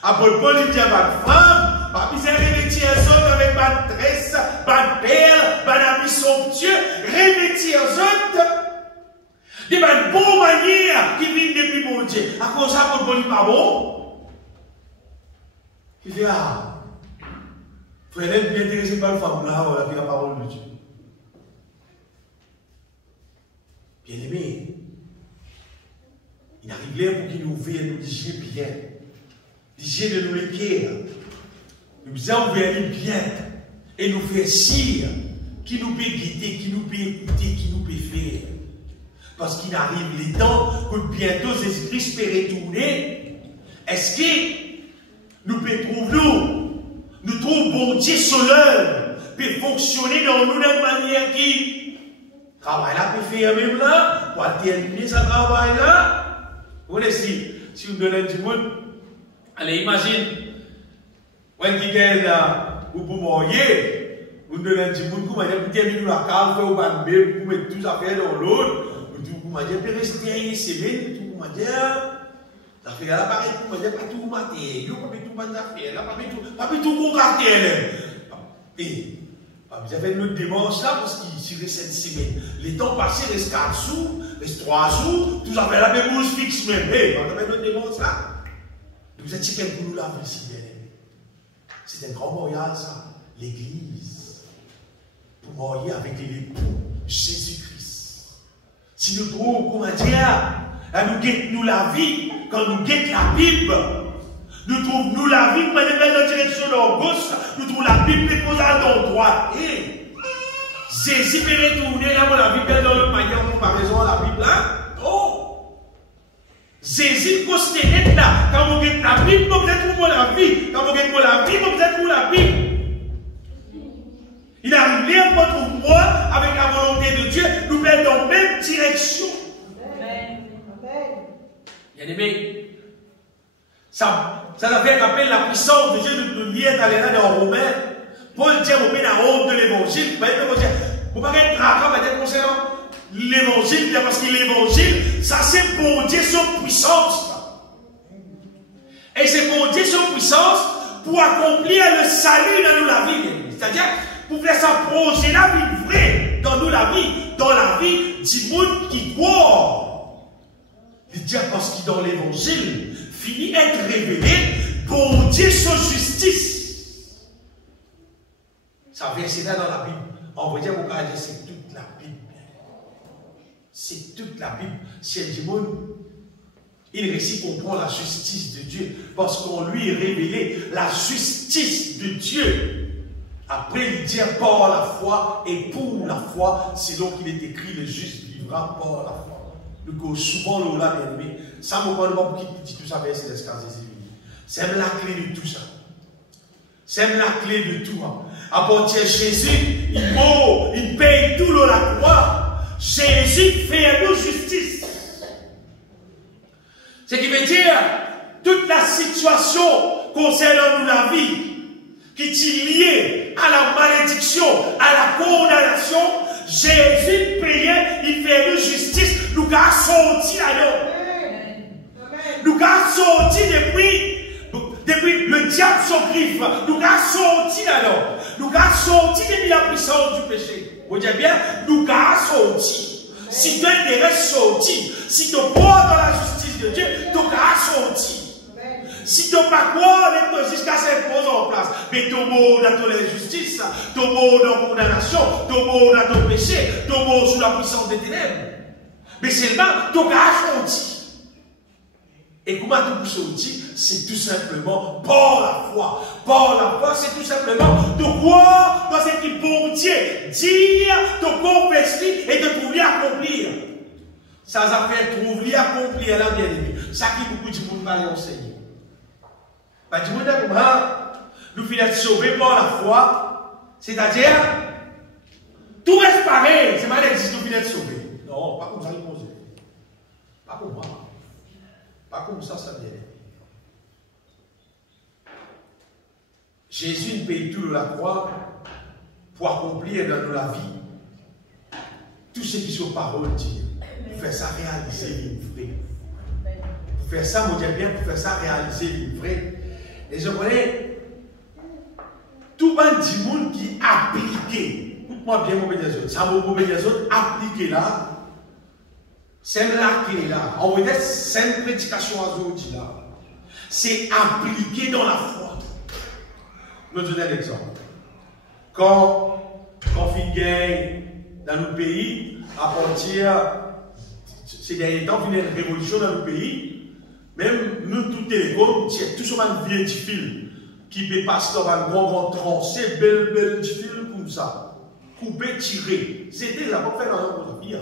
Apôtre Paul, il dit à ma femme, il s'est revêti un autres avec ma tresse, ma perle, ma habit somptueux, revêti un autres. De ma bonne manière qui vient depuis mon Dieu. À cause ça, pour ne pas bon. Il dit, ah, frère, elle est bien intéressé par le femme là, on a la parole de Dieu. Bien aimé, il arrive là pour qu'il nous veille, nous dise bien. Dise de nous écrire. Nous envoyer bien. Et nous faire sire. Qui nous peut guider, qui nous peut écouter, qui nous peut faire. Parce qu'il arrive les temps que bientôt Jésus-Christ peut retourner. Est-ce que nous pouvons nous trouvons bon Dieu sur l'œuvre, peut fonctionner dans nous d'une manière qui travail là peut faire même là, pour terminer ce travail là. Vous voyez, si vous donnez du monde, allez imagine, quand vous êtes là, vous pouvez mourir, vous donnez du monde, vous terminez la cave, vous mettez tout ça faire dans l'autre. Vous m'avez dit, rester une semaine, vous m'avez dit, ça fait là, pareil, vous m'avez dit, pas tout maté, pas tout maté, pas tout contracté. Et, vous avez une autre démarche là, parce qu'il reste cette semaine. Les temps passés, reste 4 jours, reste 3 jours, tout ça fait la même chose fixe même. Vous avez une autre démarche là. Vous êtes quelqu'un pour nous la vie, si bien aimé. C'est un grand moyen, ça, l'église, pour mourir avec l'époux, Jésus-Christ. Si nous trouvons, comment dire, nous guettons la vie, quand nous guettons la Bible, nous trouvons la vie, quand nous mettons dans la direction de la gauche, nous trouvons la Bible qui est posée dans la droite. Et Jésus peut retourner là, la Bible dans l'autre manière en comparaison à la Bible là. Oh! Jésus considère là, quand vous guettez la Bible, vous êtes pour la vie. Quand vous guettez la Bible, vous êtes pour la Bible. Il arrive bien contre moi, avec la volonté de Dieu, nous mettre dans la même direction. Bien aimé, ça fait appel la puissance de Dieu de nous lier dans les rangs dans Romains. Paul dit au pénal de l'évangile, vous ne pouvez pas être grave, concernant l'évangile, parce que l'évangile, ça c'est pour Dieu son puissance. Et c'est pour Dieu son puissance pour accomplir le salut dans nous la vie. C'est-à-dire, pour faire s'approcher la vie vraie dans nous la vie du monde qui croit. Il dit parce que dans l'évangile, finit être révélé pour Dieu son justice. Ça verset là dans la Bible. On va dire, c'est toute la Bible. C'est toute la Bible. C'est le monde. Il réussit à comprendre la justice de Dieu parce qu'on lui est révélé la justice de Dieu. Après, il dit par la foi et pour la foi, selon qu'il est écrit, le juste vivra par la foi. Donc, souvent, l'on l'a bien aimé. Ça me parle pas pour qui dit tout ça, verset d'escasez. C'est la clé de tout ça. C'est la clé de tout. À partir de Jésus, il paye tout le la croix. Jésus fait nous justice. Ce qui veut dire, toute la situation concernant nous la vie, qui est liée à la malédiction, à la condamnation, Jésus payait, il fait nous justice, nous avons sorti là-dedans. Nous avons sorti depuis le diable son griffe, nous avons sorti là-dedans. Nous avons sorti depuis la puissance du péché. Vous dites bien, nous avons sorti. Si tu es sorti, si tu crois dans la justice de Dieu, tu as sorti. Si tu n'as pas croire, jusqu'à cette pose en place, mais tu mort dans ton injustice, tu mort dans la condamnation, tu mort dans ton péché, tu mort sous la puissance des ténèbres. Mais seulement, tu as sorti. Et comment tout sortir? C'est tout simplement par la foi. Par la foi, c'est tout simplement de croire dans ce qui bon Dieu, dire, de confesser et de trouver accomplir. Ça a fait trouver accomplir la bien-aimée. Ça qui beaucoup de monde va l'enseigner. Bah, du monde nous finissons sauvés par la foi, c'est-à-dire tout reste pareil. C'est mal existe, nous finissons sauvés. Non, pas comme ça, il pose. Pas comme moi. Pas comme ça, ça vient. Jésus ne paye tout de la croix pour accomplir dans la vie tout ce qui sont paroles de Dieu. Pour faire ça réaliser l'ivraie. Pour faire ça, mon Dieu bien, pour faire ça réaliser l'ivraie. Et je connais tout le monde qui appliqué. Écoute-moi bien, mon bénézot. Ça mon bénézot appliqué là. C'est la clé là. En vrai, c'est une prédication à aujourd'hui là. C'est appliqué dans la foi. Je vais donner un exemple. Quand on gagne dans nos pays, à partir ces derniers temps, il y a une révolution dans nos pays, même nous, tout télécom, tout ce monde vient du fil qui peut passer dans un grand trancé, belle du fil comme ça. Couper, tirer. C'était là pour faire un bien.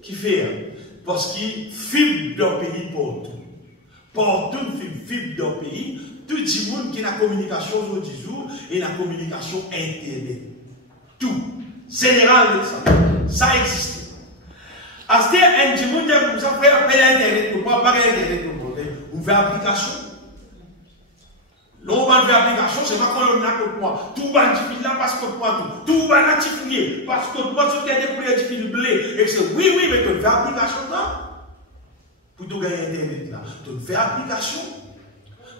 Qui fait parce qu'il fibre d'un pays partout. Partout, fibre d'un pays. Tout le monde qui a la communication aujourd'hui et la communication internet. Tout. Général, ça existe. À ce moment, un monde comme ça, frère, payer internet pour moi, pas internet pour moi. On fait application. L'on va faire application, c'est pas qu'on a contre moi. Tout va être là parce que moi, tout va être fini. Parce que moi, je suis des couleurs de fil blé. Et c'est oui, mais tu fais application là. Pour tout gagner internet là. Tu fais application.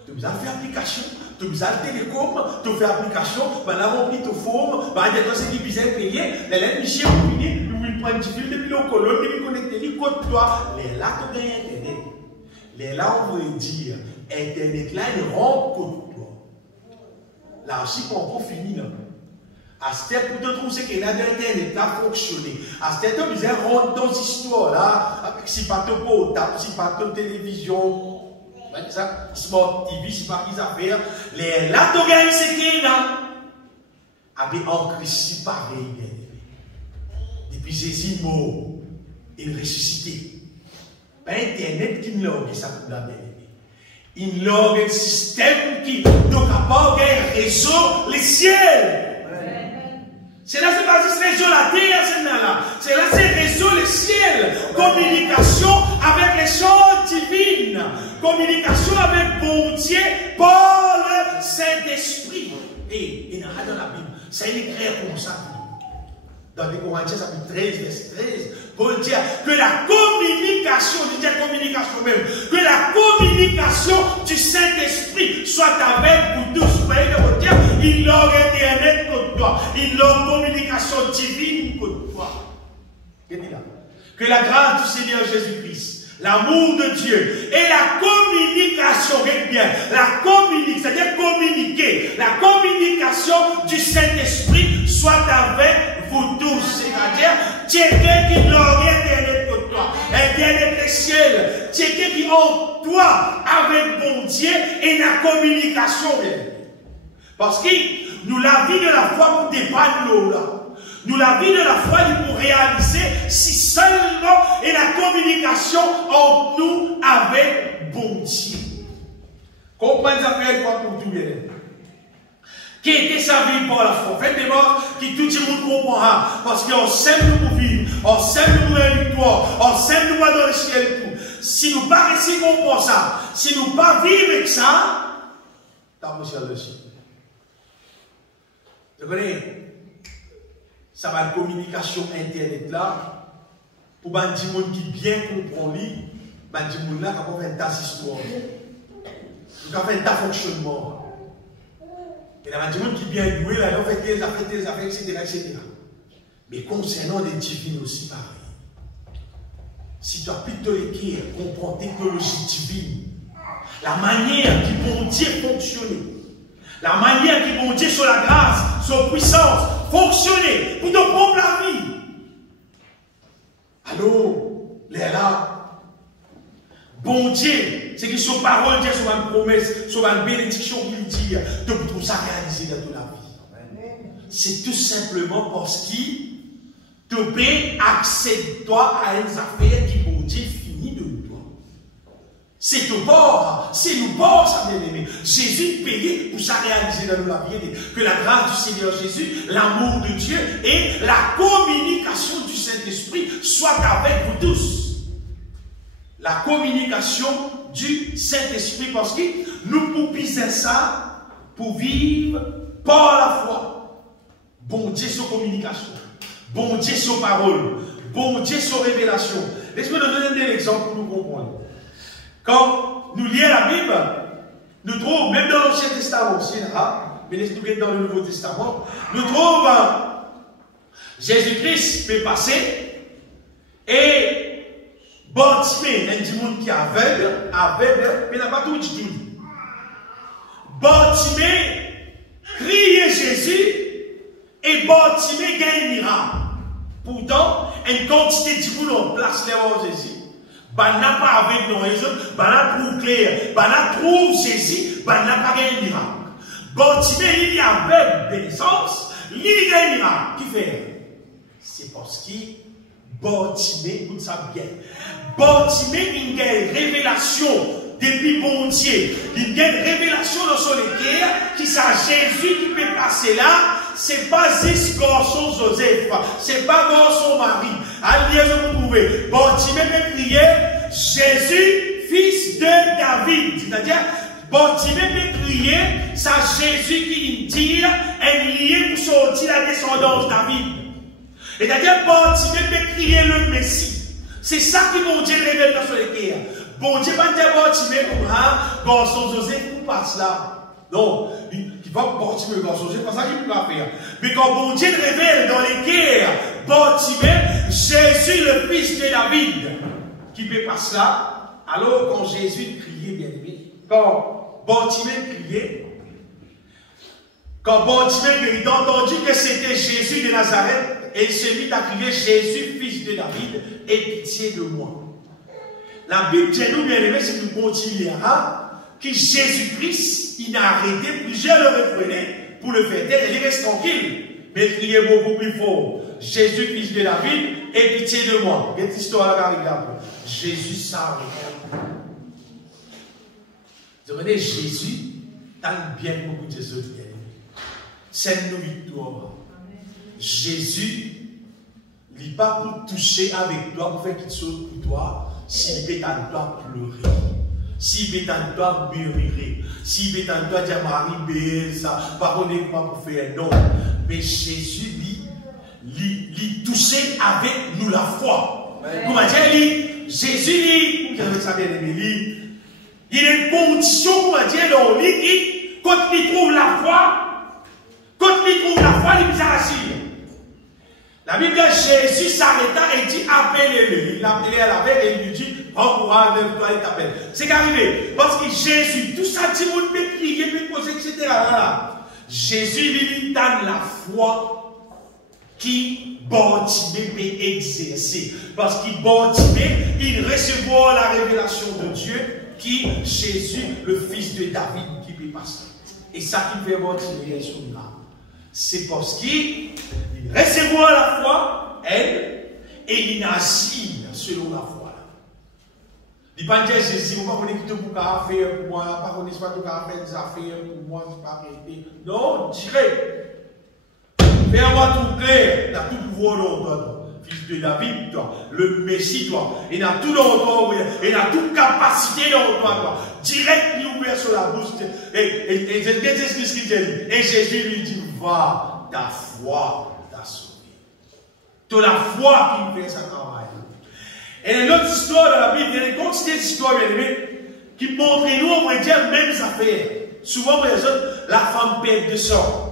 Tu fais application. Tu fais télécom. Tu fais application. Tu as rempli ton forme. Tu as des qui visent payer. Les lettres Michel ont fini. Tu prends du fil depuis le colonne. Tu connectes les côtes toi. Les là, tu gagnes internet. Les là, on veut dire internet là, il rentre côte. Là aussi, on finit là. À ce stade, pour te trouver que l'Internet a fonctionné. À ce stade, on rentre dans cette histoire là, avec si pas ton portable, si pas ton télévision, Smart TV, si pas qu'ils affaires. Les là, tu gagnes ce qui est là. Avec en Christ, pareil. Depuis Jésus mort, il ressuscité. Pas Internet qui l'a dit ça pour la belle. Il a un système qui nous capable un réseau, les ciels. C'est là, c'est pas juste réseau la terre, c'est là. C'est là, c'est réseau les ciels. Communication avec les choses divines. Communication avec bon Dieu par le Saint-Esprit. Et il y en a dans la Bible. C'est écrit comme ça. Dans les Corinthiens, chapitre 13, verset 13, Paul dit que la communication, je dis communication même, que la communication du Saint-Esprit soit avec vous tous. Vous voyez le dire, il a Internet contre toi, il a communication divine contre toi. Que la grâce du Seigneur Jésus-Christ, l'amour de Dieu et la communication, regardez bien, c'est-à-dire communiquer, la communication du Saint-Esprit soit avec vous tous, c'est-à-dire, quelqu'un qui n'a rien Internet pour toi, Internet les ciels, quelqu'un qui en toi avec bon Dieu et la communication. Parce que nous, la vie de la foi pour dépendre là. Nous, la vie de la foi pour réaliser si seulement et la communication entre nous avec bon Dieu. Comprenez ça fait quoi pour tout bien. Qui était sa vie par la foi. Faites des morts qui tout le monde comprendra. Parce qu'on s'aime nous pour vivre. On s'aime nous pour la victoire. On s'aime nous dans le ciel tout. Si nous ne pas réussir comprendre ça, si nous ne pas vivre avec ça, t'as mon ciel dessus. Vous connaissez? Ça va une communication internet là. Pour les gens qui bien comprennent, les gens là qui ont fait un tas d'histoire. Qui ont fait un tas de fonctionnement. Et là, il y a des gens qui bien doués, là, ils ont fait des affaires, etc. Mais concernant les divines aussi, pareil. Si tu appliques ton équerre, comprends technologie divine, la manière qui bon Dieu fonctionner, la manière qui bon Dieu sur la grâce, sur puissance, fonctionner pour te prendre la vie. Alors, les là, bon Dieu, c'est que son parole, Dieu, sur une promesse, sur une bénédiction qu'il dit, de tout ça réaliser dans toute la vie. C'est tout simplement parce qu'il te peut accéder toi à une affaire qui, bon Dieu, finit de toi. C'est tout bord, c'est nous bord, ça bien aimé. Jésus payé pour ça réaliser dans la vie. Que la grâce du Seigneur Jésus, l'amour de Dieu et la communication du Saint-Esprit soient avec vous tous. La communication du Saint-Esprit, parce que nous pouvons piser ça pour vivre par la foi. Bon Dieu, sur communication. Bon Dieu, sur parole. Bon Dieu, sur révélation. Laissez-moi nous donner un exemple pour nous comprendre. Quand nous lisons la Bible, nous trouvons, même dans l'Ancien Testament aussi, mais laissez-nous regarder dans le Nouveau Testament, nous trouvons Jésus-Christ peut passer et Bartimée, un petit monde qui est aveugle, mais il n'a pas tout dit. Bartimée criait Jésus et Bartimée gagne miracle. Pourtant, une quantité de monde en place devant Jésus. Ben n'a pas avec nous les autres, ben n'a trouve clair, ben n'a trouve Jésus, ben n'a pas gagné miracle. Bartimée, il y a aveugle de naissance, il gagne miracle. Qui fait? C'est parce qu'il Bartimée, écoute ça bien. Bartimée, il a une révélation depuis bon Dieu. Il a une révélation dans son équerre qui c'est Jésus qui peut passer là. C'est pas juste garçon Joseph, c'est pas garçon Marie. Allez, vous pouvez. Bartimée peut crier Jésus, fils de David. C'est-à-dire, Bartimée peut crier, c'est Jésus qui dit un lien pour sortir la descendance de David. C'est-à-dire, Bartimée peut crier le Messie. C'est ça que bon Dieu révèle dans son équerre. Bon Dieu pas dire Bartimée comme ça, garçon Joseph, vous passe là. Non, il va Bartimée garçon Joseph, c'est pas ça qu'il peut faire. Mais quand bon Dieu révèle dans l'équerre, Bartimée, Jésus le fils de David, qui peut passer là, alors quand Jésus criait, bien aimé, quand Bartimée criait, quand Bartimée a entendu que c'était Jésus de Nazareth, et il se mit à crier Jésus, fils de David, aie pitié de moi. La Bible dit nous, bien aimé, si nous continuons que Jésus-Christ, il a arrêté plusieurs le reprenait pour le faire taire, il reste tranquille, mais il criait beaucoup plus fort. Jésus, fils de David, aie pitié de moi. Cette histoire là, regarde. Jésus s'arrête. Vous voyez, Jésus, t'as bien beaucoup de choses bien aimé. C'est une victoire. Jésus, il n'est pas pour toucher avec toi, pour faire quelque chose pour toi, s'il peut à toi pleurer, s'il peut à toi murmurer, s'il peut à toi dire Marie, ça, pardonnez-moi pour faire non. Mais Jésus, il touchait avec nous la foi. Comment dire, Jésus, il y a une condition, comment dire, dans lui, quand il trouve la foi, il peut agir. La Bible dit Jésus s'arrêta et dit appelez-le. Il l'appelait à la veille et il lui dit prends courage, lève-toi et t'appelle. C'est qu'arrivé. Parce que Jésus, tout ça, tout le monde peut crier, peut poser, etc. Là. Jésus lui donne la foi qui Bartimée peut exercer. Parce qu'il Bartimée, il recevra la révélation de Dieu qui Jésus, le fils de David, qui peut passer. Et ça qui fait Bartimée son âme. C'est parce qu'il recevra la foi, elle, et il agit selon la foi. Il ne dit pas dire Jésus, vous ne pouvez pas connaître pour faire pour moi, pas connaître pas tout faire des affaires pour moi, c'est pas arrêté. Non, direct. Fais-moi tout clair, il a tout pouvoir dans toi. Fils de David, toi, le Messie, toi, il a tout dans toi, il a toute capacité dans toi, direct, il ouvert sur la bouche, et Jésus lui dit, va, ta foi t'a sauvé. De la foi qui fait sa travail. Et une autre histoire dans la Bible, il y a une quantité d'histoires, bien aimé, qui montrent nous, on va dire, mêmes affaires. Souvent, par exemple, la femme perd de sang.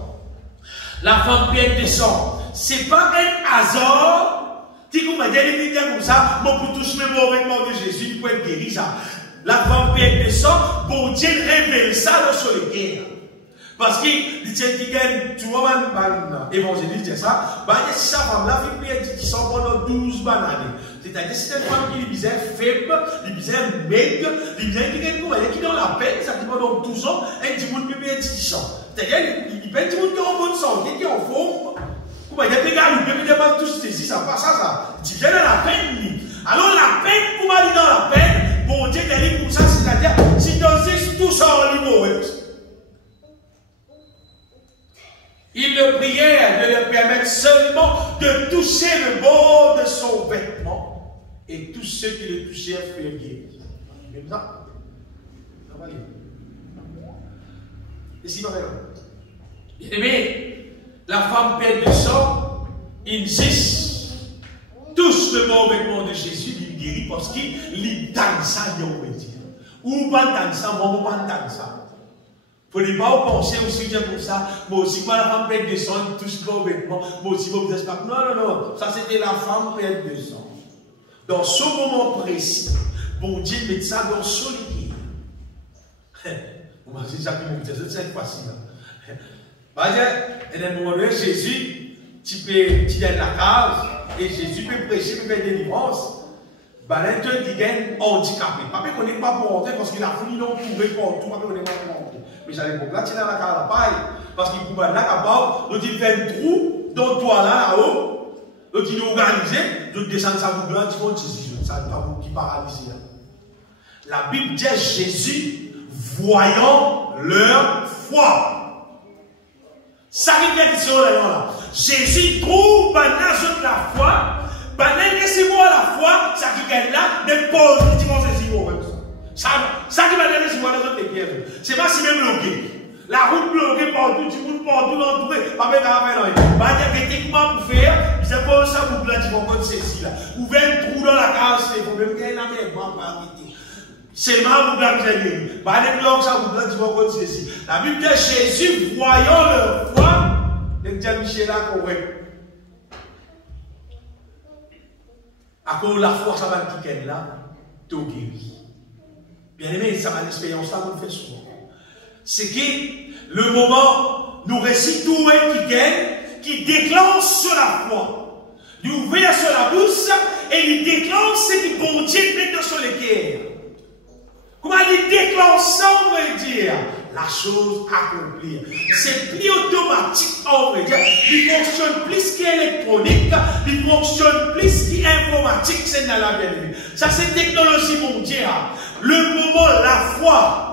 La femme perd de sang. C'est pas un hasard. Si vous m'avez dit comme ça, moi pour toucher le mouvement de Jésus, il peut être guéri ça. La femme perd de sang, bon Dieu révèle ça dans son guerre. Parce qu'il dit que tu vois, l'évangéliste dit ça, bah, si sa femme là, il perd qui sont pendant 12 bananes. C'est-à-dire, c'est une femme qui est faible, qui est maigre, qui est dans la peine, ça dit pendant 12 ans, elle dit que bébé est 10 ans. C'est-à-dire, il peut dire qu'il est en bonne santé, qu'il est en forme. Comment il y a des gars, il peut dire tous ceci, ça passe ça. Il vient dans la peine. Alors, la peine, comment il est dans la peine, bon Dieu, il dit pour ça, c'est-à-dire, si tu as tout ça en libre, il le priait de lui permettre seulement de toucher le bord de son vêtement. Et tous ceux qui le touchèrent furent guéris. Comme ça. Ça va lire. Et si, pareil. Bien aimé, la femme perd du sang, il insiste. Touche le bon vêtement de Jésus, il guérit parce qu'il donne ça, il veut dire. Ou pas donne ça, moi, pas donne ça. Il ne faut pas penser aussi pour ça. Moi aussi, quand la femme perd du sang, il touche le bon vêtement. Moi aussi, vous dites pas. Non, non, non. Ça, c'était la femme perd du sang. Dans ce moment précis, bon Dieu met ça dans son liquide. On va dire ça pour vous dire, c'est cette fois-ci. Et à un moment donné, Jésus, tu es dans la case, et Jésus peut prêcher, peut faire délivrance. Ben, tu es handicapé. Papa, on n'est pas pour rentrer parce qu'il a fini d'en trouver partout. Papa, on n'est pas pour rentrer. Mais j'allais pour là, tu es dans la case à la paille. Parce qu'il pouvait là, capable, donc il fait un trou dans le toit là-haut. Donc il est organisé, donc descendre sa boucle là, tu vois, ça ne pas qui paralysé. La Bible dit Jésus, voyant leur foi. Ça vient de dire là. Jésus trouve la foi. Laissez-moi la foi, ça qui gagne là, ne pose, tu vas saisir. Ça qui va donner, c'est moi dans notre pierres. C'est pas si même bloqué. La route bloquée partout, tu routes partout, l'entouré, pas mettre à la main. Pas dire que techniquement pour faire, c'est pas ça, vous là, tu vas encore saisir là. Ouvrir un trou dans la case, c'est pour même gagner la main, pas arrêter. C'est mal, vous là, vous allez gagner. Pas des blocs, ça, vous là, tu vas encore saisir. La Bible dit Jésus, voyant leur foi, le dit Michel là, correct. À cause de la foi, ça va le quitter là, tout guéri. Bien aimé, ça va l'expérience là, on le fait souvent. C'est que le moment, nous récitons un qui déclenche sur la foi. Il ouvre sur la bouche et il déclenche ce qui bon Dieu met sur le cœur. Comment il déclenche ça, on va dire? La chose accomplie. C'est plus automatique, on va dire. Il fonctionne plus qu'électronique, il fonctionne plus qu'informatique, c'est dans la vie. Ça, c'est technologie mondiale. Le moment, la foi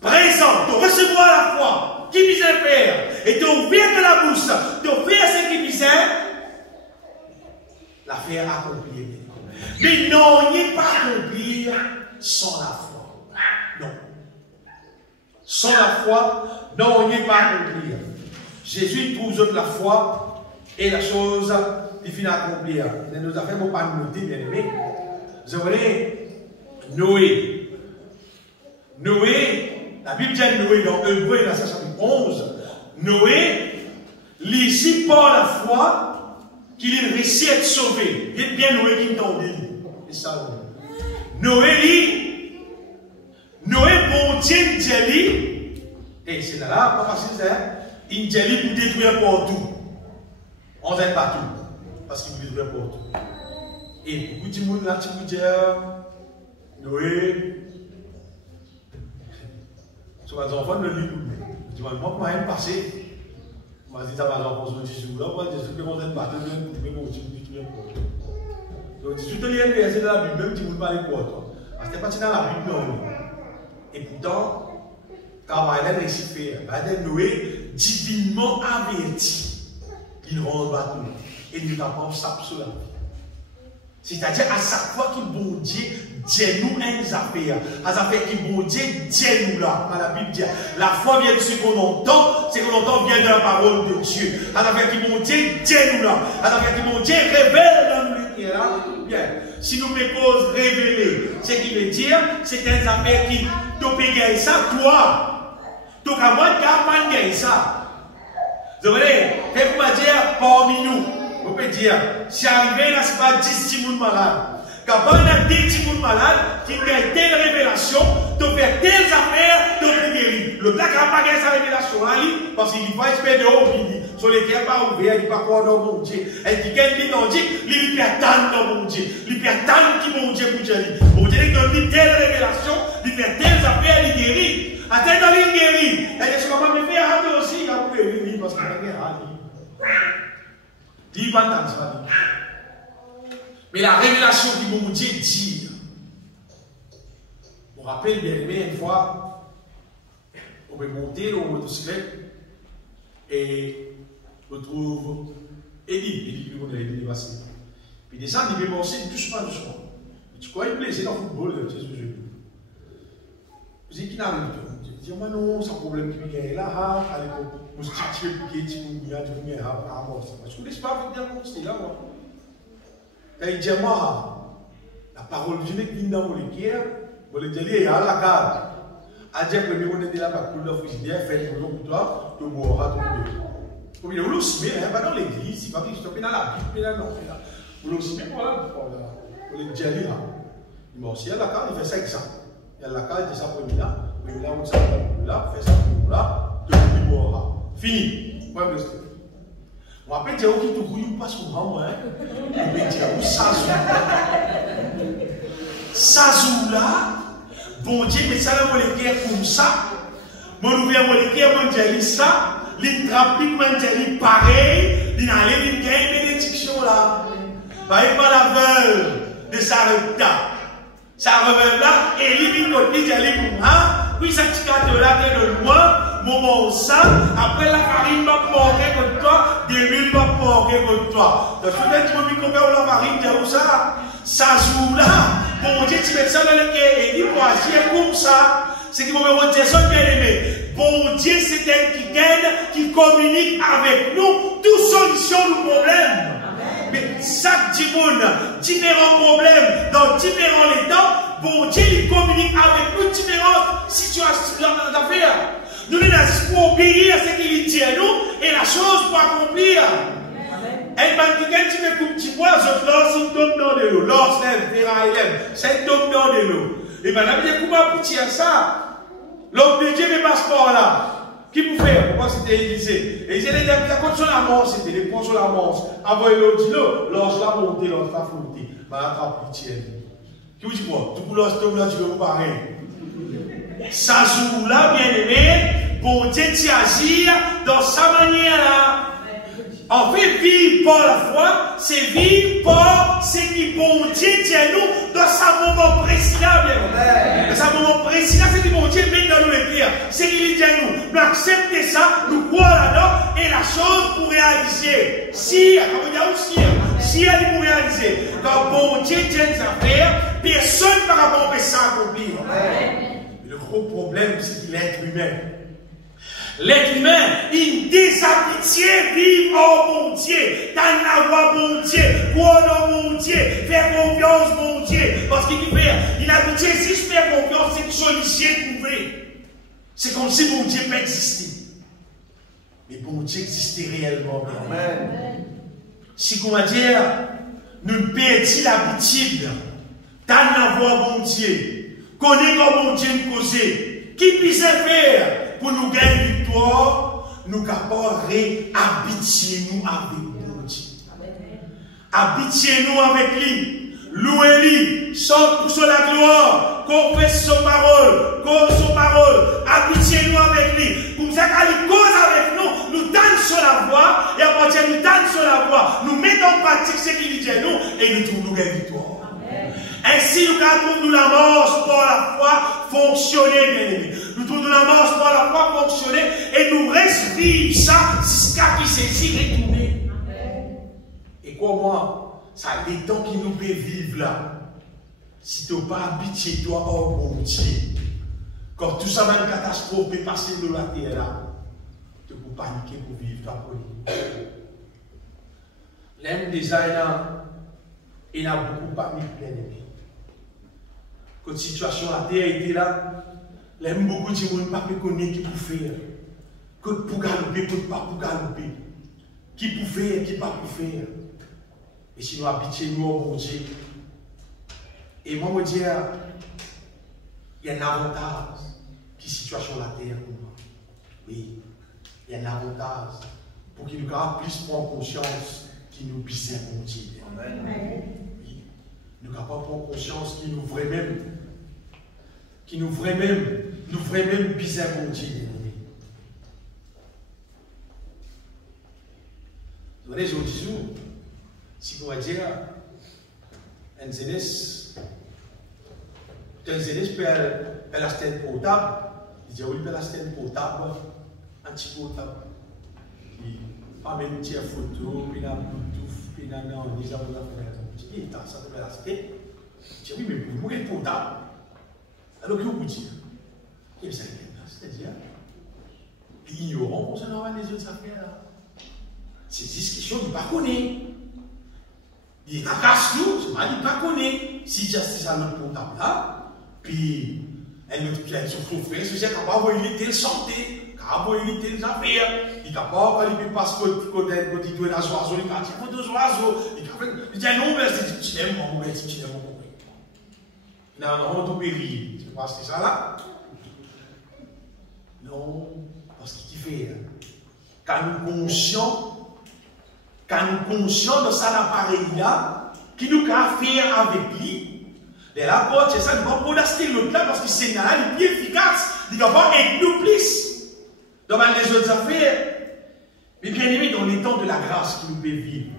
présente, de recevoir la foi, qui vise faire, et d'ouvrir de la bouche, d'ouvrir ce qui vise, l'affaire accomplie. Mais non, il n'est pas accompli sans la foi. Non. Sans la foi, non, on n'est pas accompli. Jésus trouve la foi et la chose qui finit à accomplir. Il nous a fait mon pas noter, bien aimé. Vous voyez, Noé. Noé, la Bible dit Noé dans Hébreux, dans chapitre 11. Noé, ici par la foi, qu'il réussit à être sauvé. Il est bien Noé qui m'entendait. C'est ça. Noé, bon Dieu, dit, et c'est là, pas facile, il dit pour détruire partout. On n'aime pas tout, parce qu'il veut détruire partout. Et beaucoup de monde là, tu peux dire, Noé, tu vas enfants ne lisent plus. Tu vas moi, comment passer? On va dire, ça va l'enfant sur 10 jours là, on va dire, je vais pas te donner, mais bon, tu peux détruire partout. Donc, si tu te lis un verset dans la Bible, même tu ne peux pas aller pour toi. Parce que tu n'es pas dans la Bible, non. Et pourtant, quand Maël réussit à faire, Noé, divinement averti, il rend le bateau. Et il n'a pas sape sur la vie. C'est-à-dire, à chaque fois qu'il bon Dieu, nous un affaire. À chaque fois qu'il bon Dieu, nous là. La Bible dit, la foi vient de ce qu'on entend, ce qu'on entend vient de la parole de Dieu. À chaque fois qu'il bon Dieu, nous là. À chaque fois qu'il bon Dieu, révèle dans nous. Bien. Si nous me cause révéler, ce qui veut dire, c'est un affaire qui te paye ça, toi. Donc, à moi, tu n'as pas gagné ça. Vous voyez, qu'est-ce qu'on va dire parmi nous? On peut dire, si arrivé là, ce n'est pas 10 personnes malades. Quand on a 10 personnes malades qui ont telle révélation, de faire telles affaires, de guérir. Le gars qui n'a pas gagné sa révélation là, parce qu'il va espérer de haut, il dit, sur lesquels pas ouvert, il pas quoi dans mon Dieu. Elle dit qu'elle dit non Dieu, il peut attendre dans mon Dieu. Il peut attendre qui mon Dieu pour dire. Mon Dieu il donne telle révélation, il fait telles affaires, il guérit. Attends dans il guérit. Elle dit comment me faire rater aussi, il a pour guérir parce qu'il a guéri. Il va entendre ça. Mais la révélation qui mon Dieu dit. Je me rappelle bien aimé une fois, on peut monter au motocyclette et on trouve Eddie, on a Eddie Vassili. Puis il descend, il veut marcher doucement. Tu crois qu'il plaisait dans le football, tu sais ce que je veux dire. Vous dites qu'il n'arrive pas. Je dis, mais non, c'est un problème qui vient là, à l'époque. Je suis petit peu piqué, tu peux venir à moi. Je ne laisse pas venir mon style là, moi. Et il dit, moi, la parole de Dieu qui vient dans mon équipe. Bon, le diable à la carte. À dire que nous on était là pour le frigidaire, fait pour toi, tu boiras ton bébé. Comme il est aussi bien, pas dans l'église, il va dire, je suis dans la Bible, là, non, là. Vous aussi bien, voilà, pour le diable là. Il m'a aussi à la carte, il fait ça exemple. Il y a la carte, il dit ça pour là, on s'en là, fait ça pour là, tu boiras. Fini. Point de vue. On va pas dire qu'il te bouille pas souvent, hein. On va dire, où ça joue là. Bon Dieu, mais ça, le molécule comme ça. Mon ouvert molécule, mon Dieu, ça. L'intraplique, mon Dieu, pareil. Il a une bénédiction là. Par exemple, la veuve de Sarepta. Ça revient là, et il dit, il dit, oui, ça petit gâteau là, t'es de moi, moment ça, après la farine va porter contre toi, des huiles va porter contre toi. Donc, peut-être que tu vas la farine, tu ça. Ça joue là. Bon Dieu, tu mets ça dans le cœur et dis-moi, si elle comme ça, c'est qu'il va dire ça bien aimé. Bon Dieu, c'est elle qui gagne, qui communique avec nous, toute solution du problème. Mais chaque différents problèmes, dans différents états, bon Dieu, il communique avec nous différentes situations d'affaires. Nous, nous avons pour obéir à ce qu'il dit à nous et la chose pour accomplir. Elle m'a dit qu'elle tu me coupes petit pois, l'or tombe dans de l'eau. L'or c'est tombe dans de l'eau. Et madame dit comment pour tirer ça? L'homme de Dieu ne passe pas là. Qui vous fait? Pourquoi c'était Élysée? Et j'ai dit la côte sur la manche, c'était les points sur la manche. Avant l'eau dit l'eau, l'or l'a monté, l'or l'a flotté. Ma attrape petit. Qui vous dit quoi? Tout le monde tombe là, tu veux vous pareil. Ça joue là, bien aimé, bon Dieu t'y agir dans sa manière là. En fait, vivre par la foi, c'est vivre par ce qui bon Dieu dit à nous dans sa moment précis là, bien. Dans sa moment précis là, c'est que bon Dieu met dans nous les pierres. C'est qu'il dit à nous. Nous accepter ça, nous croire là-dedans, et la chose pour réaliser. Si elle est pour réaliser, quand bon Dieu tient sa affaires, personne par rapport à ça accomplir. Le gros problème, c'est qu'il est humain. L'être humain, il déshabitué vivre en bon Dieu, t'en avoir bon Dieu, croire en bon Dieu, faire confiance bon Dieu. Parce qu'il fait, il a habitué, si je fais confiance, c'est une solution trouvée. C'est comme si bon Dieu peut exister. Mais bon Dieu existait réellement. Amen. Si comment dire, nous perdons l'habitude d'en avoir bon Dieu, connaître bon Dieu nous causer, qui puisse faire pour nous gagner victoire, nous capables habituer-nous avec bon Dieu. Habituer-nous avec lui. Louez-lui. Chante pour la gloire. Confesse son parole. Cause son parole. Habituez-nous avec lui. Comme ça, quand il cause avec nous, nous tendons sur la voie. Et à partir de nous tendons sur la voie, nous mettons en pratique ce qu'il dit à nous et nous trouvons gagner victoire. Ainsi, nous trouvons la marche par la foi fonctionner, bien aimé. Nous trouvons la marche par la foi fonctionner et nous restons vivre ça jusqu'à qui saisit retourner. Et quoi, moi, ça a des temps qui nous peut vivre là. Si tu n'as pas habitué toi, oh mon Dieu, quand tout ça va une catastrophe peut passer de la terre là, tu peux paniquer pour vivre ta vie. L'aime déjà, il a beaucoup paniqué, bien aimé. Quand la situation la terre était là, l'aime beaucoup de gens ne pas connaître qui peut faire. Que pour galoper, que pas pour galoper. Qui peut faire, qui pas pour faire. Et si nous habituons nous au bon Dieu. Et moi, je dis, il y a un avantage qui situation la terre pour moi. Oui, il y a un avantage pour qu'il nous puisse prendre conscience qu'il nous puisse bon Dieu. Amen. Oui. Nous n'avons pas prendre conscience qu'il nous ferait même, nous ferait même bizarre bon Dieu. Vous voyez, je vous dis, si vous voulez dire, un zélès peut la stène potable, il dit, oui, peut la stène potable, un petit potable. Pas même une petite photo, puis la Bluetooth, puis la non, les gens vous ont fait un petit peu, ça peut la stène. Il dit, oui, mais pour vous, il est potable. Alors, que vous dites? C'est-à-dire, ignorant pour se normal les autres affaires là. C'est une discussion du pas connaît. Il est à casse-nous, c'est pas du pas connaît. Si justice à notre comptable là, puis elle nous dit son frère, c'est capable de éviter santé, capable de éviter les affaires, il est capable de faire passeport côté il doit la oiseau, il a dit deux oiseaux, il dit non, mais c'est du cinéma, on va dire cinéma. Non, on peut rire. Tu vois, c'est ça là? Non, parce qu'il fait. Quand nous conscients de ça l'appareil là, qui nous a fait avec lui, et là, c'est ça, nous ne pouvons pas acheter l'autre là parce que c'est là, il est plus efficace, il ne va pas être nous plus. Dans les autres affaires, mais bien aimé, dans les temps de la grâce qui nous peut vivre,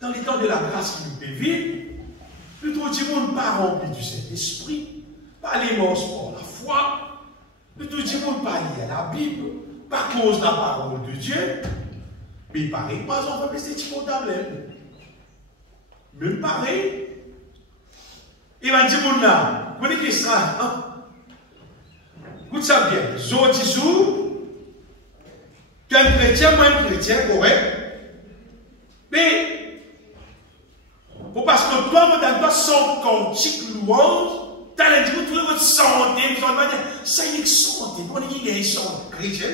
dans les temps de la grâce qui nous peut vivre, plutôt du monde pas rempli du Saint-Esprit, pas les morts pour la foi, plutôt du monde pas lié à la Bible, pas cause de la parole de Dieu, mais pareil, pas on va rester petit comptable. Même pareil. Et va dire mon là, vous voyez que ça, écoute ça bien, je dis sous, qu'un chrétien, moi un chrétien, correct, mais, parce que toi, vous avez son cantique louange, tu as dit, vous trouvez votre santé, vous allez dire, ça y est, santé, vous voyez qu'il y a une santé, chrétien,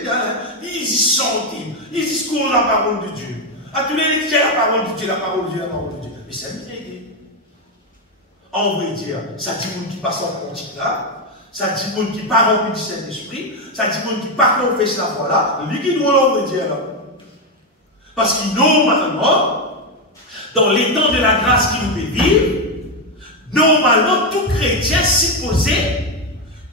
ils disent santé, ils disent qu'on a la parole de Dieu. À tous les disent la parole de Dieu, la parole de Dieu, la parole de Dieu. Mais c'est une idée. En vrai dire, ça dit monde qui passe en cantique là, ça dit monde qui part rempli du Saint-Esprit, ça dit monde qui part confesse la foi là, lui qui doit l'en dire là. Parce que normalement, dans les temps de la grâce qui nous fait vivre, normalement, tout chrétien supposé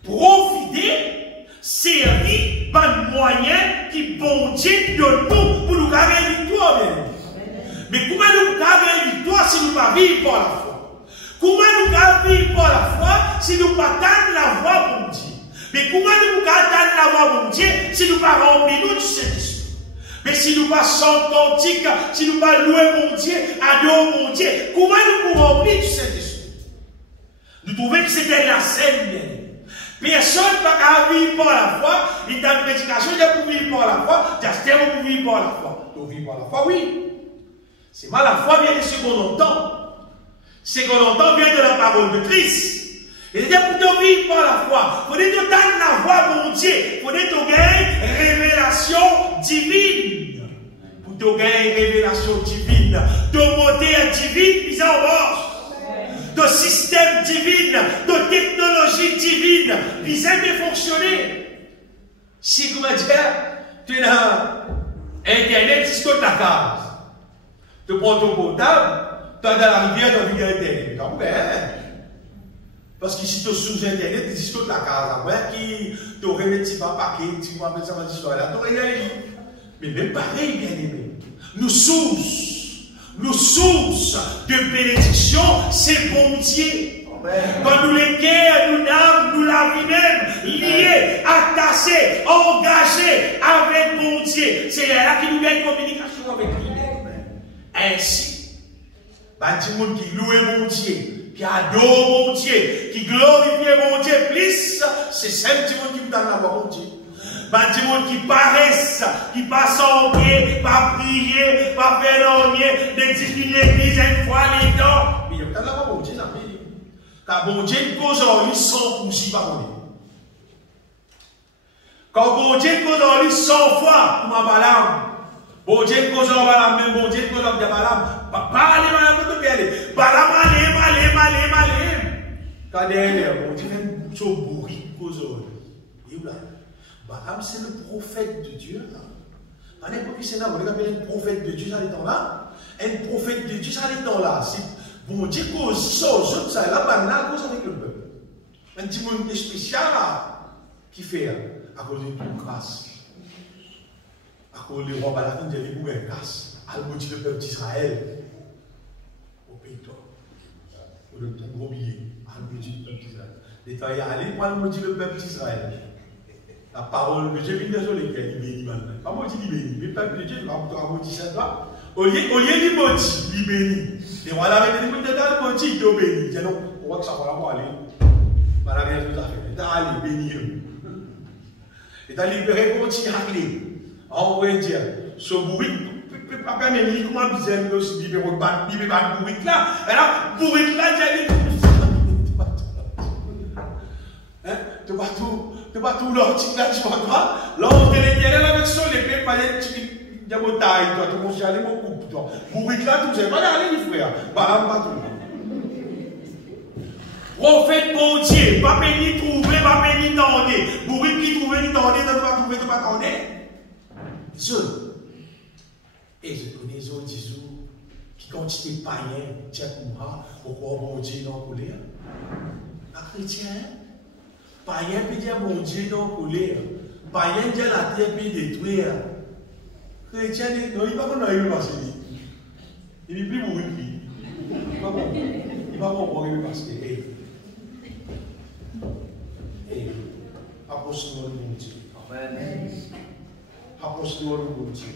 profiter, servir par moyen qui bon Dieu de nous pour nous gagner une victoire. Mais comment nous gagner une victoire si nous ne pas vivre par la foi? Comment nous gagner vivre par la foi si nous ne pas attendre la voix pour Dieu? Mais comment nous attendre la voix pour Dieu si nous ne pas remplir nous du Saint-Esprit? Mais si nous ne pas chanter cantique, si nous ne pas louer mon Dieu, adorer mon Dieu, comment nous pouvons remplir du Saint-Esprit? Nous trouvons que c'était la scène. Personne ne peut vivre par la foi. Il y a une prédication, il y a pour vivre par la foi. Il y a pour vivre par la foi. Pour vivre par la foi, oui. C'est mal, la foi vient de ce qu'on entend. Ce qu'on entend vient de la parole de Christ. Et c'est pour vivre par la foi. Il faut que tu la voix, mon Dieu. Il faut que tu aies révélation divine. Pour que tu aies révélation divine. De modèle divine mise en marche. De système divine, de technologie divine, ils aiment fonctionner. Si, comment dire, tu es dans Internet, c'est toute la case. Tu prends ton portable, tu es dans la rivière, tu as vu Internet. Parce que si tu es sous Internet, tu dis toute la case. Après, qui t'aurait mis un petit paquet, tu vas mettre ça dans l'histoire là, tu aurais rien dit. Mais même pareil, bien aimé. Nos sources de bénédiction, c'est bon Dieu. Quand nous les guerres, nous la vie même, liés, attachés, engagés avec bon Dieu. C'est là qui nous met une communication avec lui. Ainsi, du monde qui loue mon Dieu, qui adore mon Dieu, qui glorifie mon Dieu plus, c'est celle du monde qui me donne la voix mon Dieu. Du monde qui paraissent, qui passent en pied, pas prier, pas faire rien, d'édifier l'église une fois les dents. Mais il y a peut-être là-bas, bon Dieu, ça fait. Car bon Dieu, cause en lui 100% pas bon. Quand bon Dieu, cause en lui 100 fois, pour ma balame. Bon Dieu, cause en balame, même bon Dieu, cause en balame. Pas aller, balame, pas te aller. Balame, aller. Quand derrière, bon Dieu, fait une bouche bourri, cause en lui. Et là. Balaam, c'est le prophète de Dieu. À l'époque, c'est là, on appelle un prophète de Dieu, ça est là. Un prophète de Dieu, ça est là. Bon Dieu, cause ça, ça, là, banal, cause avec le peuple. Un petit monde spécial, là, qui fait, à cause de toute grâce. À cause du roi Balakin, il y a des bouts grâce. À maudit le peuple d'Israël. Au pays de toi. Au le gros billet. À maudit le peuple d'Israël. L'État est allé, moi, le maudit le peuple d'Israël. La parole de Dieu, il est béni maintenant. Pas maudit, il est béni. Le peuple de Dieu, il va maudit ça, toi. Au lieu de maudit, il est béni. Et voilà, avec les mots de maudit, il est béni. Tiens, non, on voit que ça va pas aller. Voilà, bien tout à fait. Il est allé, béni. Il est allé libérer, continue à aller. On va dire, ce bourrique, papa, mais il comment bizarre, il aussi libéré, il va bourrique là. Et là, bourrique là, il dit, tu vas tout l'ortique là, tu vas quoi? Là, on te les tient avec son épée, pas les petits. Il y a mon taille, toi, tu vas aller mon coupe, toi. Bourrique là, tout ça, pas aller, les frères. Bah, pas tout. Prophète bon Dieu, pas béni trouver, pas béni tendez. Bourrique qui trouve, qui tendez, tu vas trouver, tu vas tendez. Zone. Et je connais les autres qui continuent païens, tiens, pourquoi mon Dieu dans la colère? Un chrétien, païen peut dire mon Dieu dans la colère. Païen dit la terre peut détruire. Chrétien, non, il va pas nous passer. Il n'est plus mourir. Il va pas mourir parce que. Approche-nous de mon Dieu. Amen. Approche-nous de mon Dieu.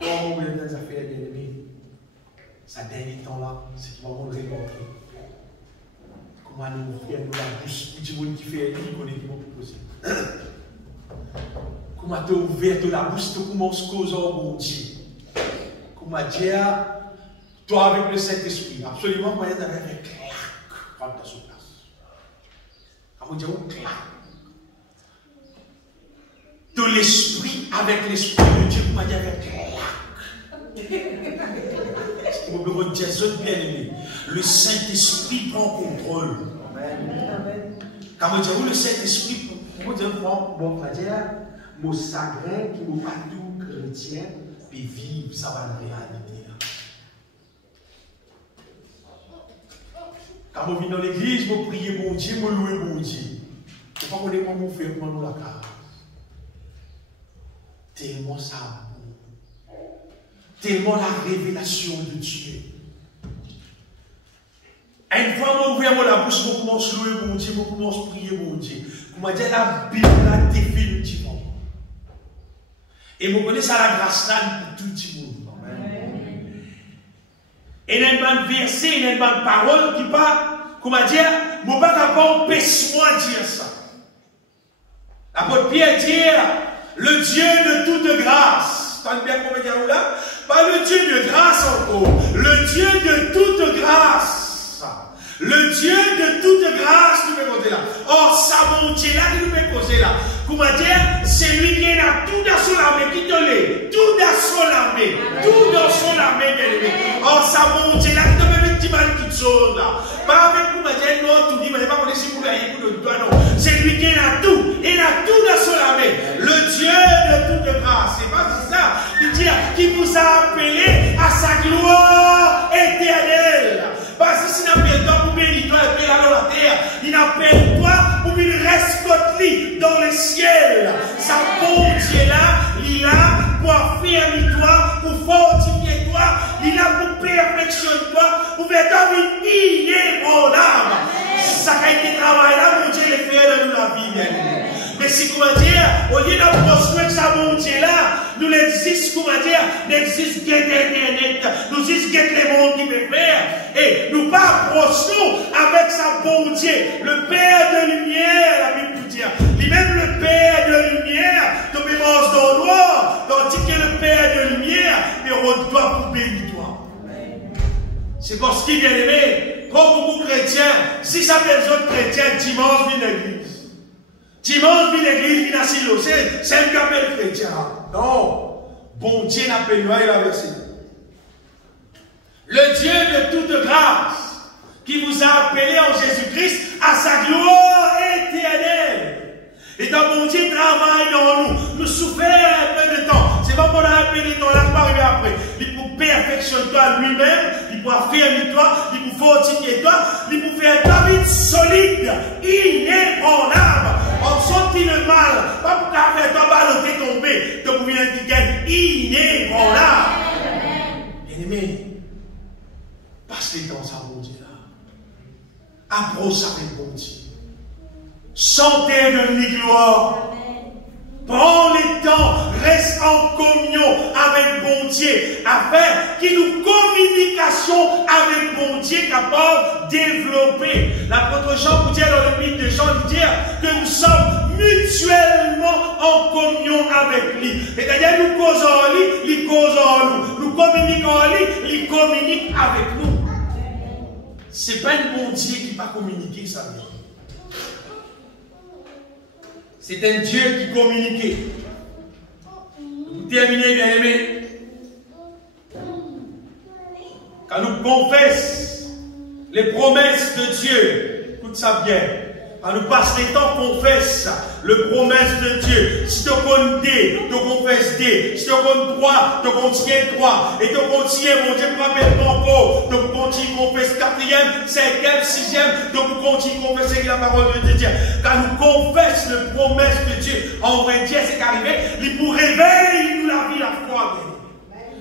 Comment vous voulez des affaires bien aimées? Ça dernier temps-là, c'est qui va nous rencontrer. Comment nous faire nous la bouche, petit monde qui fait lui, connaît qui va proposer. Comment tu as ouvert la bouche, tu commences à causer au bon Dieu. Comment dire, toi avec le Saint-Esprit, absolument, moi, il y a un clac, prendre ta place. Comment dire, un clac. De l'esprit avec l'esprit de Dieu, comment dire, avec clac. Vous pouvez dire, bien aimé, le Saint-Esprit prend contrôle. Amen. Comment dire, le Saint-Esprit, comment dire, bon, on va dire, mon sacré qui nous pas tout chrétien, puis vivre, ça va la réalité. Quand vous venez dans l'église, vous priez mon Dieu, vous louez mon Dieu. Je ne sais pas comment vous faites pour nous la carte. Tellement ça. Tellement la révélation de Dieu. Une fois que ouvert la bouche, je commence à louer mon Dieu, je commence à prier mon Dieu. Comment dire la Bible là définitivement. Et vous connaissez la grâce là pour tout le monde. Et il y a une verset, il y a une parole qui parle, comment dire, je ne peux pas empêcher-moi de dire ça. L'apôtre Pierre dit, le Dieu de toute grâce. T'as bien comment dire là? Pas le Dieu de grâce encore. Le Dieu de toute grâce. Le Dieu de toute grâce, tu peux poser là. Or, ça, mon Dieu là, tu peux poser là. Comment dire? C'est lui qui est là, tout dans son armée, qui te l'est. Tout dans son armée. Tout dans son armée, bien aimé. Or, ça, mon Dieu là, qui te met un petit mal qui te zone là. Pas avec comment dire, non, tout dit, mais pas pour laisser pour gagner pour le doigt, non. C'est lui qui est là, tout. Il a tout dans son armée. Le Dieu de toute grâce. C'est pas ça. Il dit, qui vous a appelé à sa gloire éternelle. Parce que s'il n'appelle toi pour bénir toi et payer dans la terre, il appelle toi pour qu'il reste dans le ciel. Sa bon Dieu là, il a pour affermir toi, pour fortifier toi, il a pour perfectionner toi, pour faire ta vie inébranlable. Ça a été travail là, mon Dieu, le fait de la vie. Mais si, comment dire, au lieu de construire sa bon Dieu là, nous l'existe, comment dire, n'existe qu'un Internet, nous existe qu'un le monde qui peut faire, et nous pas approchons avec sa bon Dieu, le Père de lumière, la Bible dit, lui-même le Père de lumière, nous mémoires dans le noir, tandis que le Père de lumière, il redoit pour bénir toi. C'est parce qu'il est aimé, comme beaucoup de chrétiens, si ça fait les autres chrétiens, dimanche, vient l'église. Dimanche, vient l'église, vient à Silo, c'est un appel chrétien. Non, bon Dieu n'appelle pas, il a versé. Le Dieu de toute grâce, qui vous a appelé en Jésus-Christ à sa gloire éternelle. Et dans mon Dieu travaille dans nous. Nous souffrons un peu de temps. peu de temps là, pas arriver après. Il pour perfectionner toi lui-même, il pour affirmer toi, il pour fortifier toi, il pour faire ta vie solide, inébranlable. En sortir le mal, pas pour faire toi baloter tomber, donc vous venez dire inébranlable. Bien-aimé, passe les temps à mon Dieu là. Approche avec mon Dieu. Chantez de gloire. Prends le temps, reste en communion avec bon Dieu, afin qu'il nous communication avec bon Dieu capable de développer. L'apôtre Jean vous dit dans le livre de Jean, il dit que nous sommes mutuellement en communion avec lui. C'est-à-dire nous causons en lui, il cause en nous. Nous communiquons en lui, il communique avec nous. Ce n'est pas un bon Dieu qui va communiquer sa vie. C'est un Dieu qui communiquait. Vous terminez, bien aimé. Quand nous confessons les promesses de Dieu, écoute ça bien. Quand nous passons les temps, confesse les promesses de Dieu. Si tu comptes D, tu confesses D. Si tu comptes 3, tu contiens 3. Et tu contiens, mon Dieu, pour appeler ton corps. Tu continues confesser 4e, 5e, 6e. Tu continues confesser la parole de Dieu. Quand nous confessons les promesses de Dieu, en vrai, Dieu, c'est qu'arrivé, il pour réveiller nous la vie, la foi.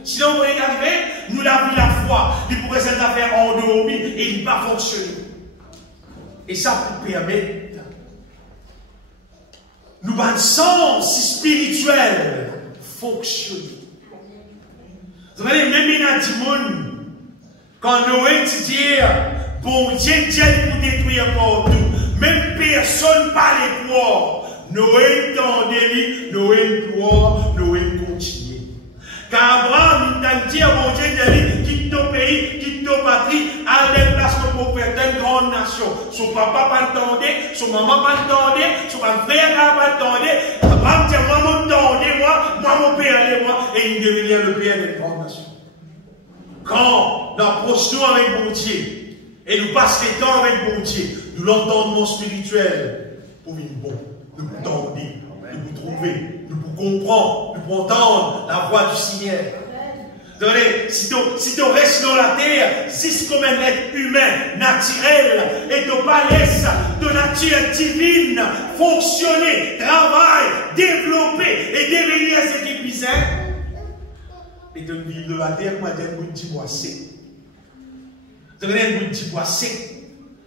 Sinon, vous voyez qu'arriver, nous la vie, la foi. Il pourrait cette affaire endormie et il va fonctionner. Et ça pour permettre nous un sens spirituel fonctionner. Vous savez, même il y a du monde, quand Noé dit, bon Dieu, Dieu pour détruire partout, même personne pas les croire. Noé tendait, Noé croire, Noé continue. Car Abraham, il a dit, bon Dieu, quitte ton pays, quitte ton patrie, allez place pour faire une grande nation. Son papa pas l'entendait, son maman pas l'entendait, son frère pas l'entendait. Abraham dit, moi, mon père, allez-moi, et il devenait le père d'une grande nation. Quand nous approchons avec bon Dieu, et nous passons les temps avec bon Dieu, nous l'entendons spirituel, pour une bonne, nous pour tendre, nous pour trouver, nous pour comprendre, nous pour entendre la voix du Seigneur. Si tu restes dans la terre, si c'est comme un être humain, naturel, et tu pas laisses de nature divine fonctionner, travailler, développer et devenir ce qui puisse être, et de vivre de la terre, moi, j'ai un bout de bois sec. Tu as un bout de bois sec,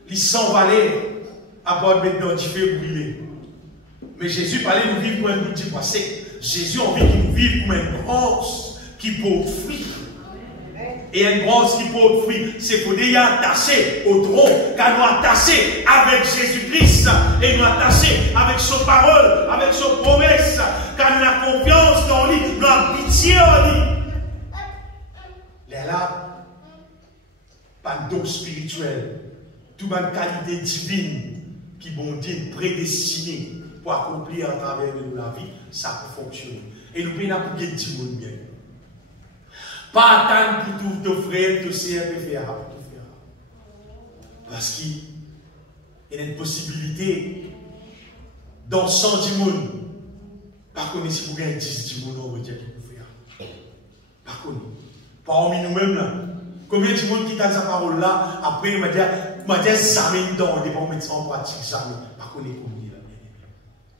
il s'envalait à part maintenant du feu brûlé. Mais Jésus parlait de nous vivre comme un bout de bois sec. Jésus a envie qu'il nous vive comme une branche qui porte fruit. Et une branche qui porte fruit, c'est pour déjà attacher au tronc, car nous attacher avec Jésus-Christ, et nous attacher avec son parole, avec son promesse, car nous avons confiance dans lui, nous avons pitié en lui. Il est là, pas de don spirituel, toute une qualité divine qui bon Dieu prédestiné pour accomplir à travers nous la vie, ça peut fonctionner. Et nous pouvons appliquer le petit monde bien. Pas attendre pour tout ton frère, ton sœur, pour faire. Parce qu'il y a une possibilité dans 100 du monde. Par contre, si vous gagnez 10 du monde, on va dire qu'il peut faire. Par contre, parmi nous-mêmes là, combien de monde qui t'a cette parole là, après il m'a dit, jamais dedans, on va mettre ça en pratique, jamais. Par contre, combien là,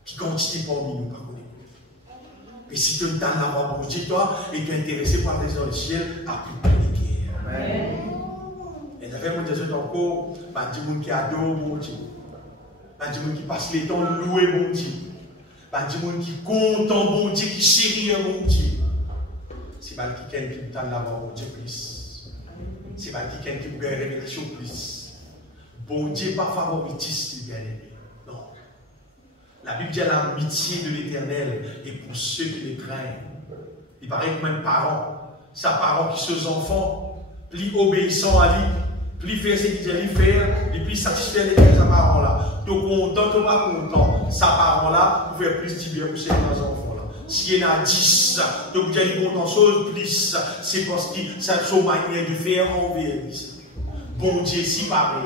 qui continue parmi nous, par contre. Et si tu as la voix pour Dieu, toi, et tu es intéressé par les anges du ciel, à plus communiquer. Amen. Et d'ailleurs, moi, je dis encore, il y a des gens qui adorent mon Dieu. Il y a des gens qui passent les temps louer mon Dieu. Il y a des gens qui comptent en mon Dieu, qui chérissent mon Dieu. C'est pas quelqu'un qui t'a la voix pour Dieu plus. C'est pas quelqu'un qui vous a une révélation plus. Bon Dieu, pas favoritiste, bien aimé. La Bible dit l'amitié de l'Éternel et pour ceux qui les craignent. Il paraît que même parents, sa parent qui ses enfants, plus obéissant à lui, plus faire ce qu'il dit faire, et plus satisfaire les sa parent-là. Donc content, tu pas content. Sa parent-là, vous faire plus de bien pour ses enfants-là. Si il y en a 10, donc vous avez content chose, plus, c'est parce que c'est son manière de faire envers lui. Bon Dieu, si pareil.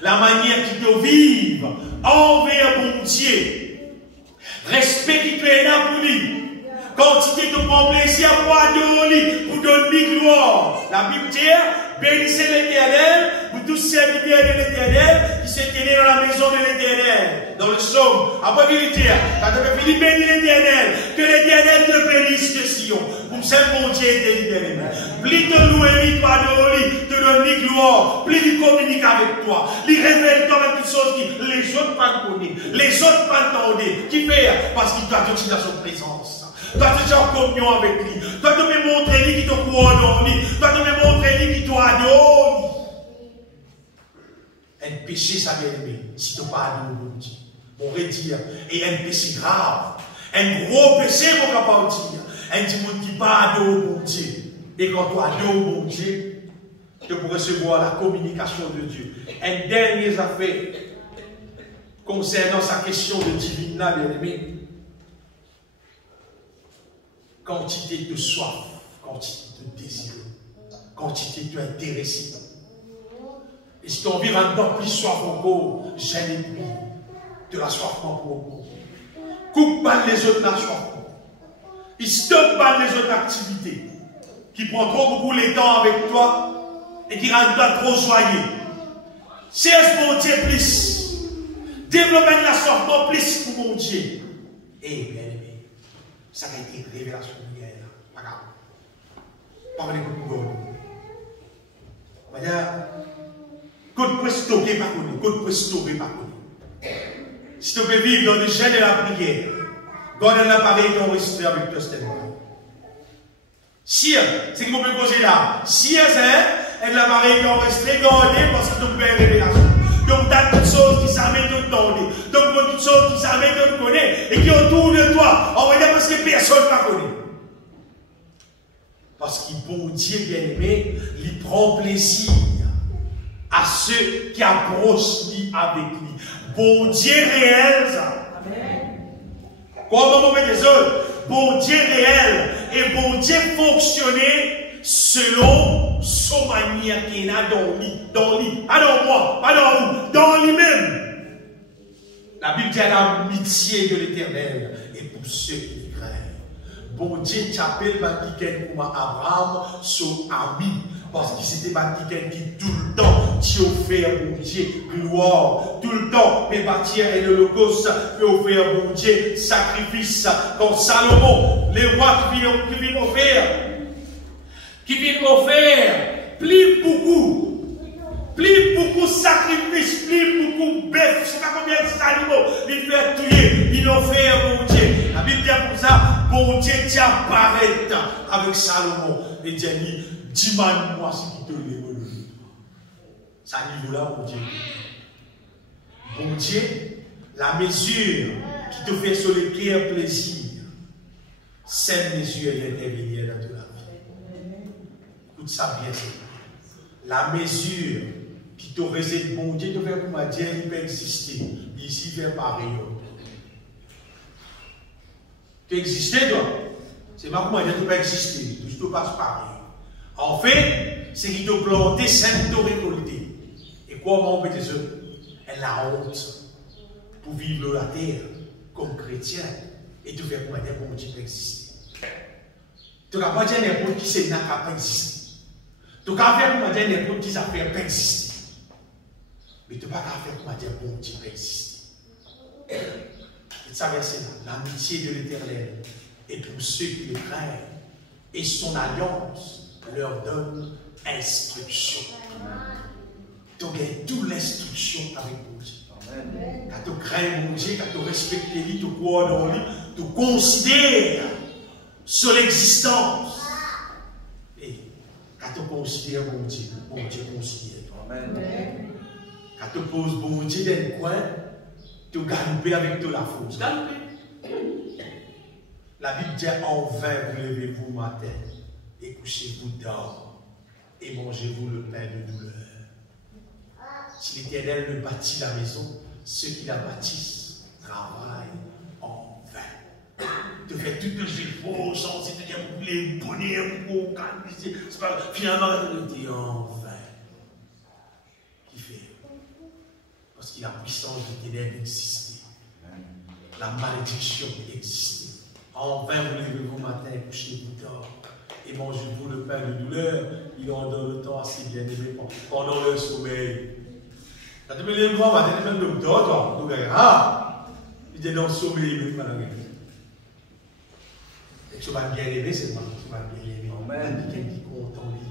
La manière qu'il te vive envers bon Dieu. Respect qui te est là pour lui. quantité de bon plaisir pour adorer, pour donner gloire. La Bible dit, bénissez l'Éternel, vous tous serviteurs de l'Éternel, qui se tenaient dans la maison de l'Éternel. Dans le psaume, après il dit, quand tu as fini, bénis l'Éternel, que l'Éternel te bénisse de Sion. Pour ça, mon Dieu est libéré. Plus te louer, toi adorer, te donner gloire, plus il communique avec toi. Il révèle toi même des choses qui les autres pas connaissent, les autres pas entendent. Qui fait? Parce qu'il doit te dire dans son présence. Toi, tu es en communion avec lui. Toi, tu me montres lui qui te coordonne. Toi, tu me montres lui qui te adore. Un péché, ça vient aimer. Si tu n'as pas adoré, on va dire. Et un péché grave. Un gros péché, on va pas dire. Un petit monde qui pas adoré mon Dieu. Et quand tu adores mon Dieu, tu peux recevoir la communication de Dieu. Un dernier affaire concernant sa question de divinité, bien aimé. Quantité de soif, quantité de désir, quantité de intéressé. Et si tu as envie de plus soif encore, j'ai plus de la soif pour encore. Coupe pas les autres la soif. Il stoppe pas les autres activités qui prennent trop beaucoup de temps avec toi et qui rendent toi trop joyeux. Cherche mon Dieu plus. Développe la soif plus pour mon Dieu. Et bien aimé, ça a été une révélation hier. Pas grave. Parlez pour vous. Madame, code pour stocker pas connu, code pour stocker pas connu. Si tu peux vivre dans le jeûne de la prière, God n'a pas été enregistré avec toi cette année. Si, c'est qui vous peut poser là. Si, elle n'a pas été enregistré, gardez parce que tu peux faire révélation. Donc, tu as toutes choses qui s'amènent de t'entendre. Donc, tu as toutes choses qui s'amènent de te connaître et qui autour de toi. On va dire parce que personne ne t'a connu. Parce qu'il, bon Dieu bien-aimé, il prend plaisir à ceux qui approchent lui avec lui. Bon Dieu réel, ça. Comment on met des autres? Bon Dieu réel et bon Dieu fonctionner selon son manière qu'il a dans lui. Dans lui. Pas dans moi, pas dans vous, dans lui-même. La Bible dit à l'amitié de l'Éternel et pour ceux qui le craignent. Bon Dieu t'appelle quelqu'un comme Abraham, son ami. Parce que c'était quelqu'un qui tout le temps t'y offert bon Dieu gloire. Tout le temps, mais bâtir et l'holocauste peut offrir bon Dieu sacrifice. Comme Salomon, les rois qui viennent offrir, plus beaucoup sacrifice, plus beaucoup bœuf. Je ne sais pas combien de animaux il fait tuer, il offert bon Dieu. La Bible dit pour ça, bon Dieu t'apparaît avec Salomon et dit, dis-moi ce qui te révèle. Ça niveau là, mon Dieu. Bon Dieu, la mesure qui te fait sur le cœur plaisir, cette mesure est intervenir dans ta vie. Écoute ça bien, c'est la mesure qui te réserve, bon Dieu, te fait pour moi dire, il peut exister. Ici, il fait pareil. Tu existes, toi? C'est pas comment dire, tu peux exister. Tu te passes pareil. En fait, c'est qu'il te planté, c'est de récolter. Et comment on peut dire ça? Elle a honte pour vivre la terre comme chrétien et te faire pour dire bon Dieu peut exister. Tu ne peux pas dire n'importe qui c'est n'a pas exister. Tu ne peux pas faire pour dire n'importe qui ça peut exister. Mais tu ne peux pas faire pour dire bon Dieu peut exister. Et ça verset là, l'amitié de l'Éternel est pour ceux qui le craignent et son alliance leur donne instruction. Tu as toute l'instruction avec mon Dieu. Quand tu crains mon Dieu, quand tu respectes lui, tu crois dans lui, tu considères sur l'existence. Et quand tu considères mon Dieu considère toi. Quand tu poses mon Dieu dans le coin, tu galopes avec toute la force. La Bible dit en vain vous levez-vous matin et couchez-vous dehors et mangez-vous le pain de douleur. Si l'Éternel ne bâtit la maison, ceux qui la bâtissent travaillent en vain. Tu fais toutes les efforts, sans c'est-à-dire les bonheurs, pour calmer, finalement, tu es en vain. Qui fait? Parce que la puissance de l'Éternel existait. La malédiction existait. Enfin, vous levez-vous matin, couchez-vous tard, et mangez-vous le pain de douleur. Il en donne le temps assez bien aimé pendant le sommeil. Quand tu me lèves le matin, tu me dis, toi, tu regardes, il dit non, sommeil, il me dit, et tu vas bien aimer, c'est moi, tu vas bien aimer. Amen. Quelqu'un qui compte en lui,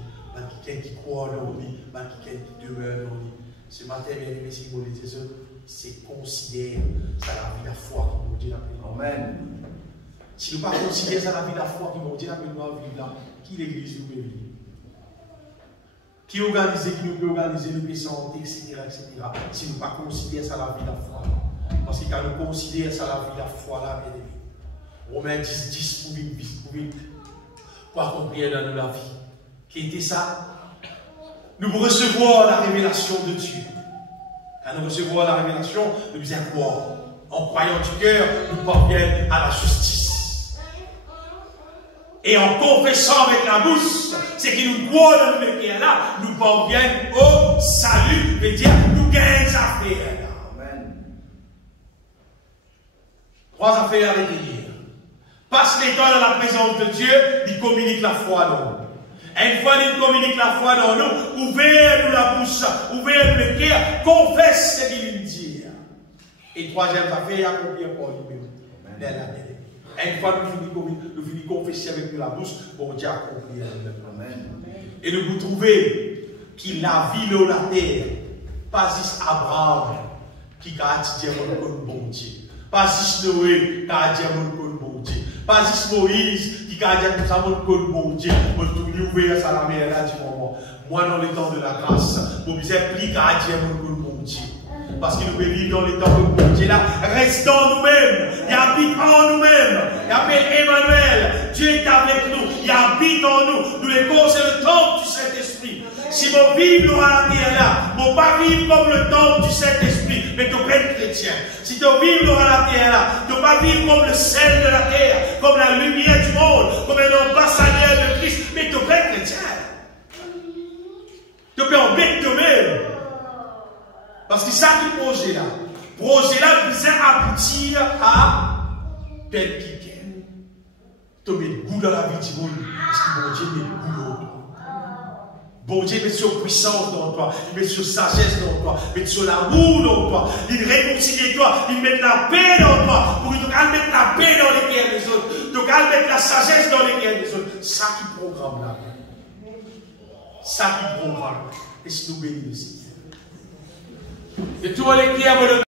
quelqu'un qui croit en lui, quelqu'un qui demeure en lui. Ce matin, bien aimé, si vous dites ça, c'est considérer ça la vie de la foi qui nous dit la paix. Amen. Si nous ne pas considérer ça la vie de la foi qui nous dit la paix, nous allons vivre là. Qui l'église nous peut vivre? Qui organise, qui nous peut organiser, nous peut santé, etc., etc. Si nous ne pas considérer ça la vie de la foi. Parce que quand nous considérons ça la vie de la foi là, bien aimé. Romains 10, 10 pour vivre. Pour accomplir dans nous la vie. Qui était ça? Nous recevoir la révélation de Dieu. Quand nous recevons la révélation, nous faisons croire. En croyant du cœur, nous parviennent à la justice. Et en confessant avec la bouche, c'est qui nous croient dans le cœur là, nous parviennent au salut, veut dire nous gagnons des affaires. Amen. 3 affaires à retenir. Passe les temps dans la présence de Dieu, il communique la foi dans nous. Et une fois qu'il communique la foi dans nous, ouvrez-nous la bouche, ouvrez-nous le cœur, confesse ce qu'il nous dit. Et 3e affaire, accomplir pour lui-même. Et une fois nous finissons confesser avec nous la bouche, bon Dieu accomplir nous-mêmes. Et nous vous trouvez qu'il a vu l'eau la terre, pas juste Abraham qui a dit mon bon Dieu, pas juste Noé qui a dit mon bon Dieu, pas juste Moïse qui a dit mon bon Dieu, mon tout ouvert à la mer là du moment. Moi dans le temps de la grâce, mon misère plie à dire mon bon Dieu. Parce que nous pouvons vivre dans les temps de bon Dieu là, reste en nous-mêmes, il habite en nous-mêmes, il appelle Emmanuel, Dieu est avec nous, il habite en nous, nous les causes le temps du Saint-Esprit. Si mon vivre à la terre là, mon pas vivre comme le temps du Saint-Esprit, mais tu es chrétien. Si tu vivre à la terre là, tu pas vivre comme le sel de la terre, comme la lumière du monde, comme un ambassadeur de Christ, mais tu es chrétien. Tu peux en bête toi-même. Parce que ça qui projet là visait à aboutir à tel qui gagne. Tu mets le goût dans la vie du monde, parce que bon Dieu met le goût dans toi. Bon Dieu met sur puissance dans toi, il met sur sagesse dans toi, il met sur l'amour dans toi, il réconcilie toi, il met la paix dans toi, pour qu'il mettre la paix dans les cœurs des autres, donc il mettre la sagesse dans les cœurs des autres. Ça qui programme là. Ça qui programme. Et si nous bénissons. Et tous les cœurs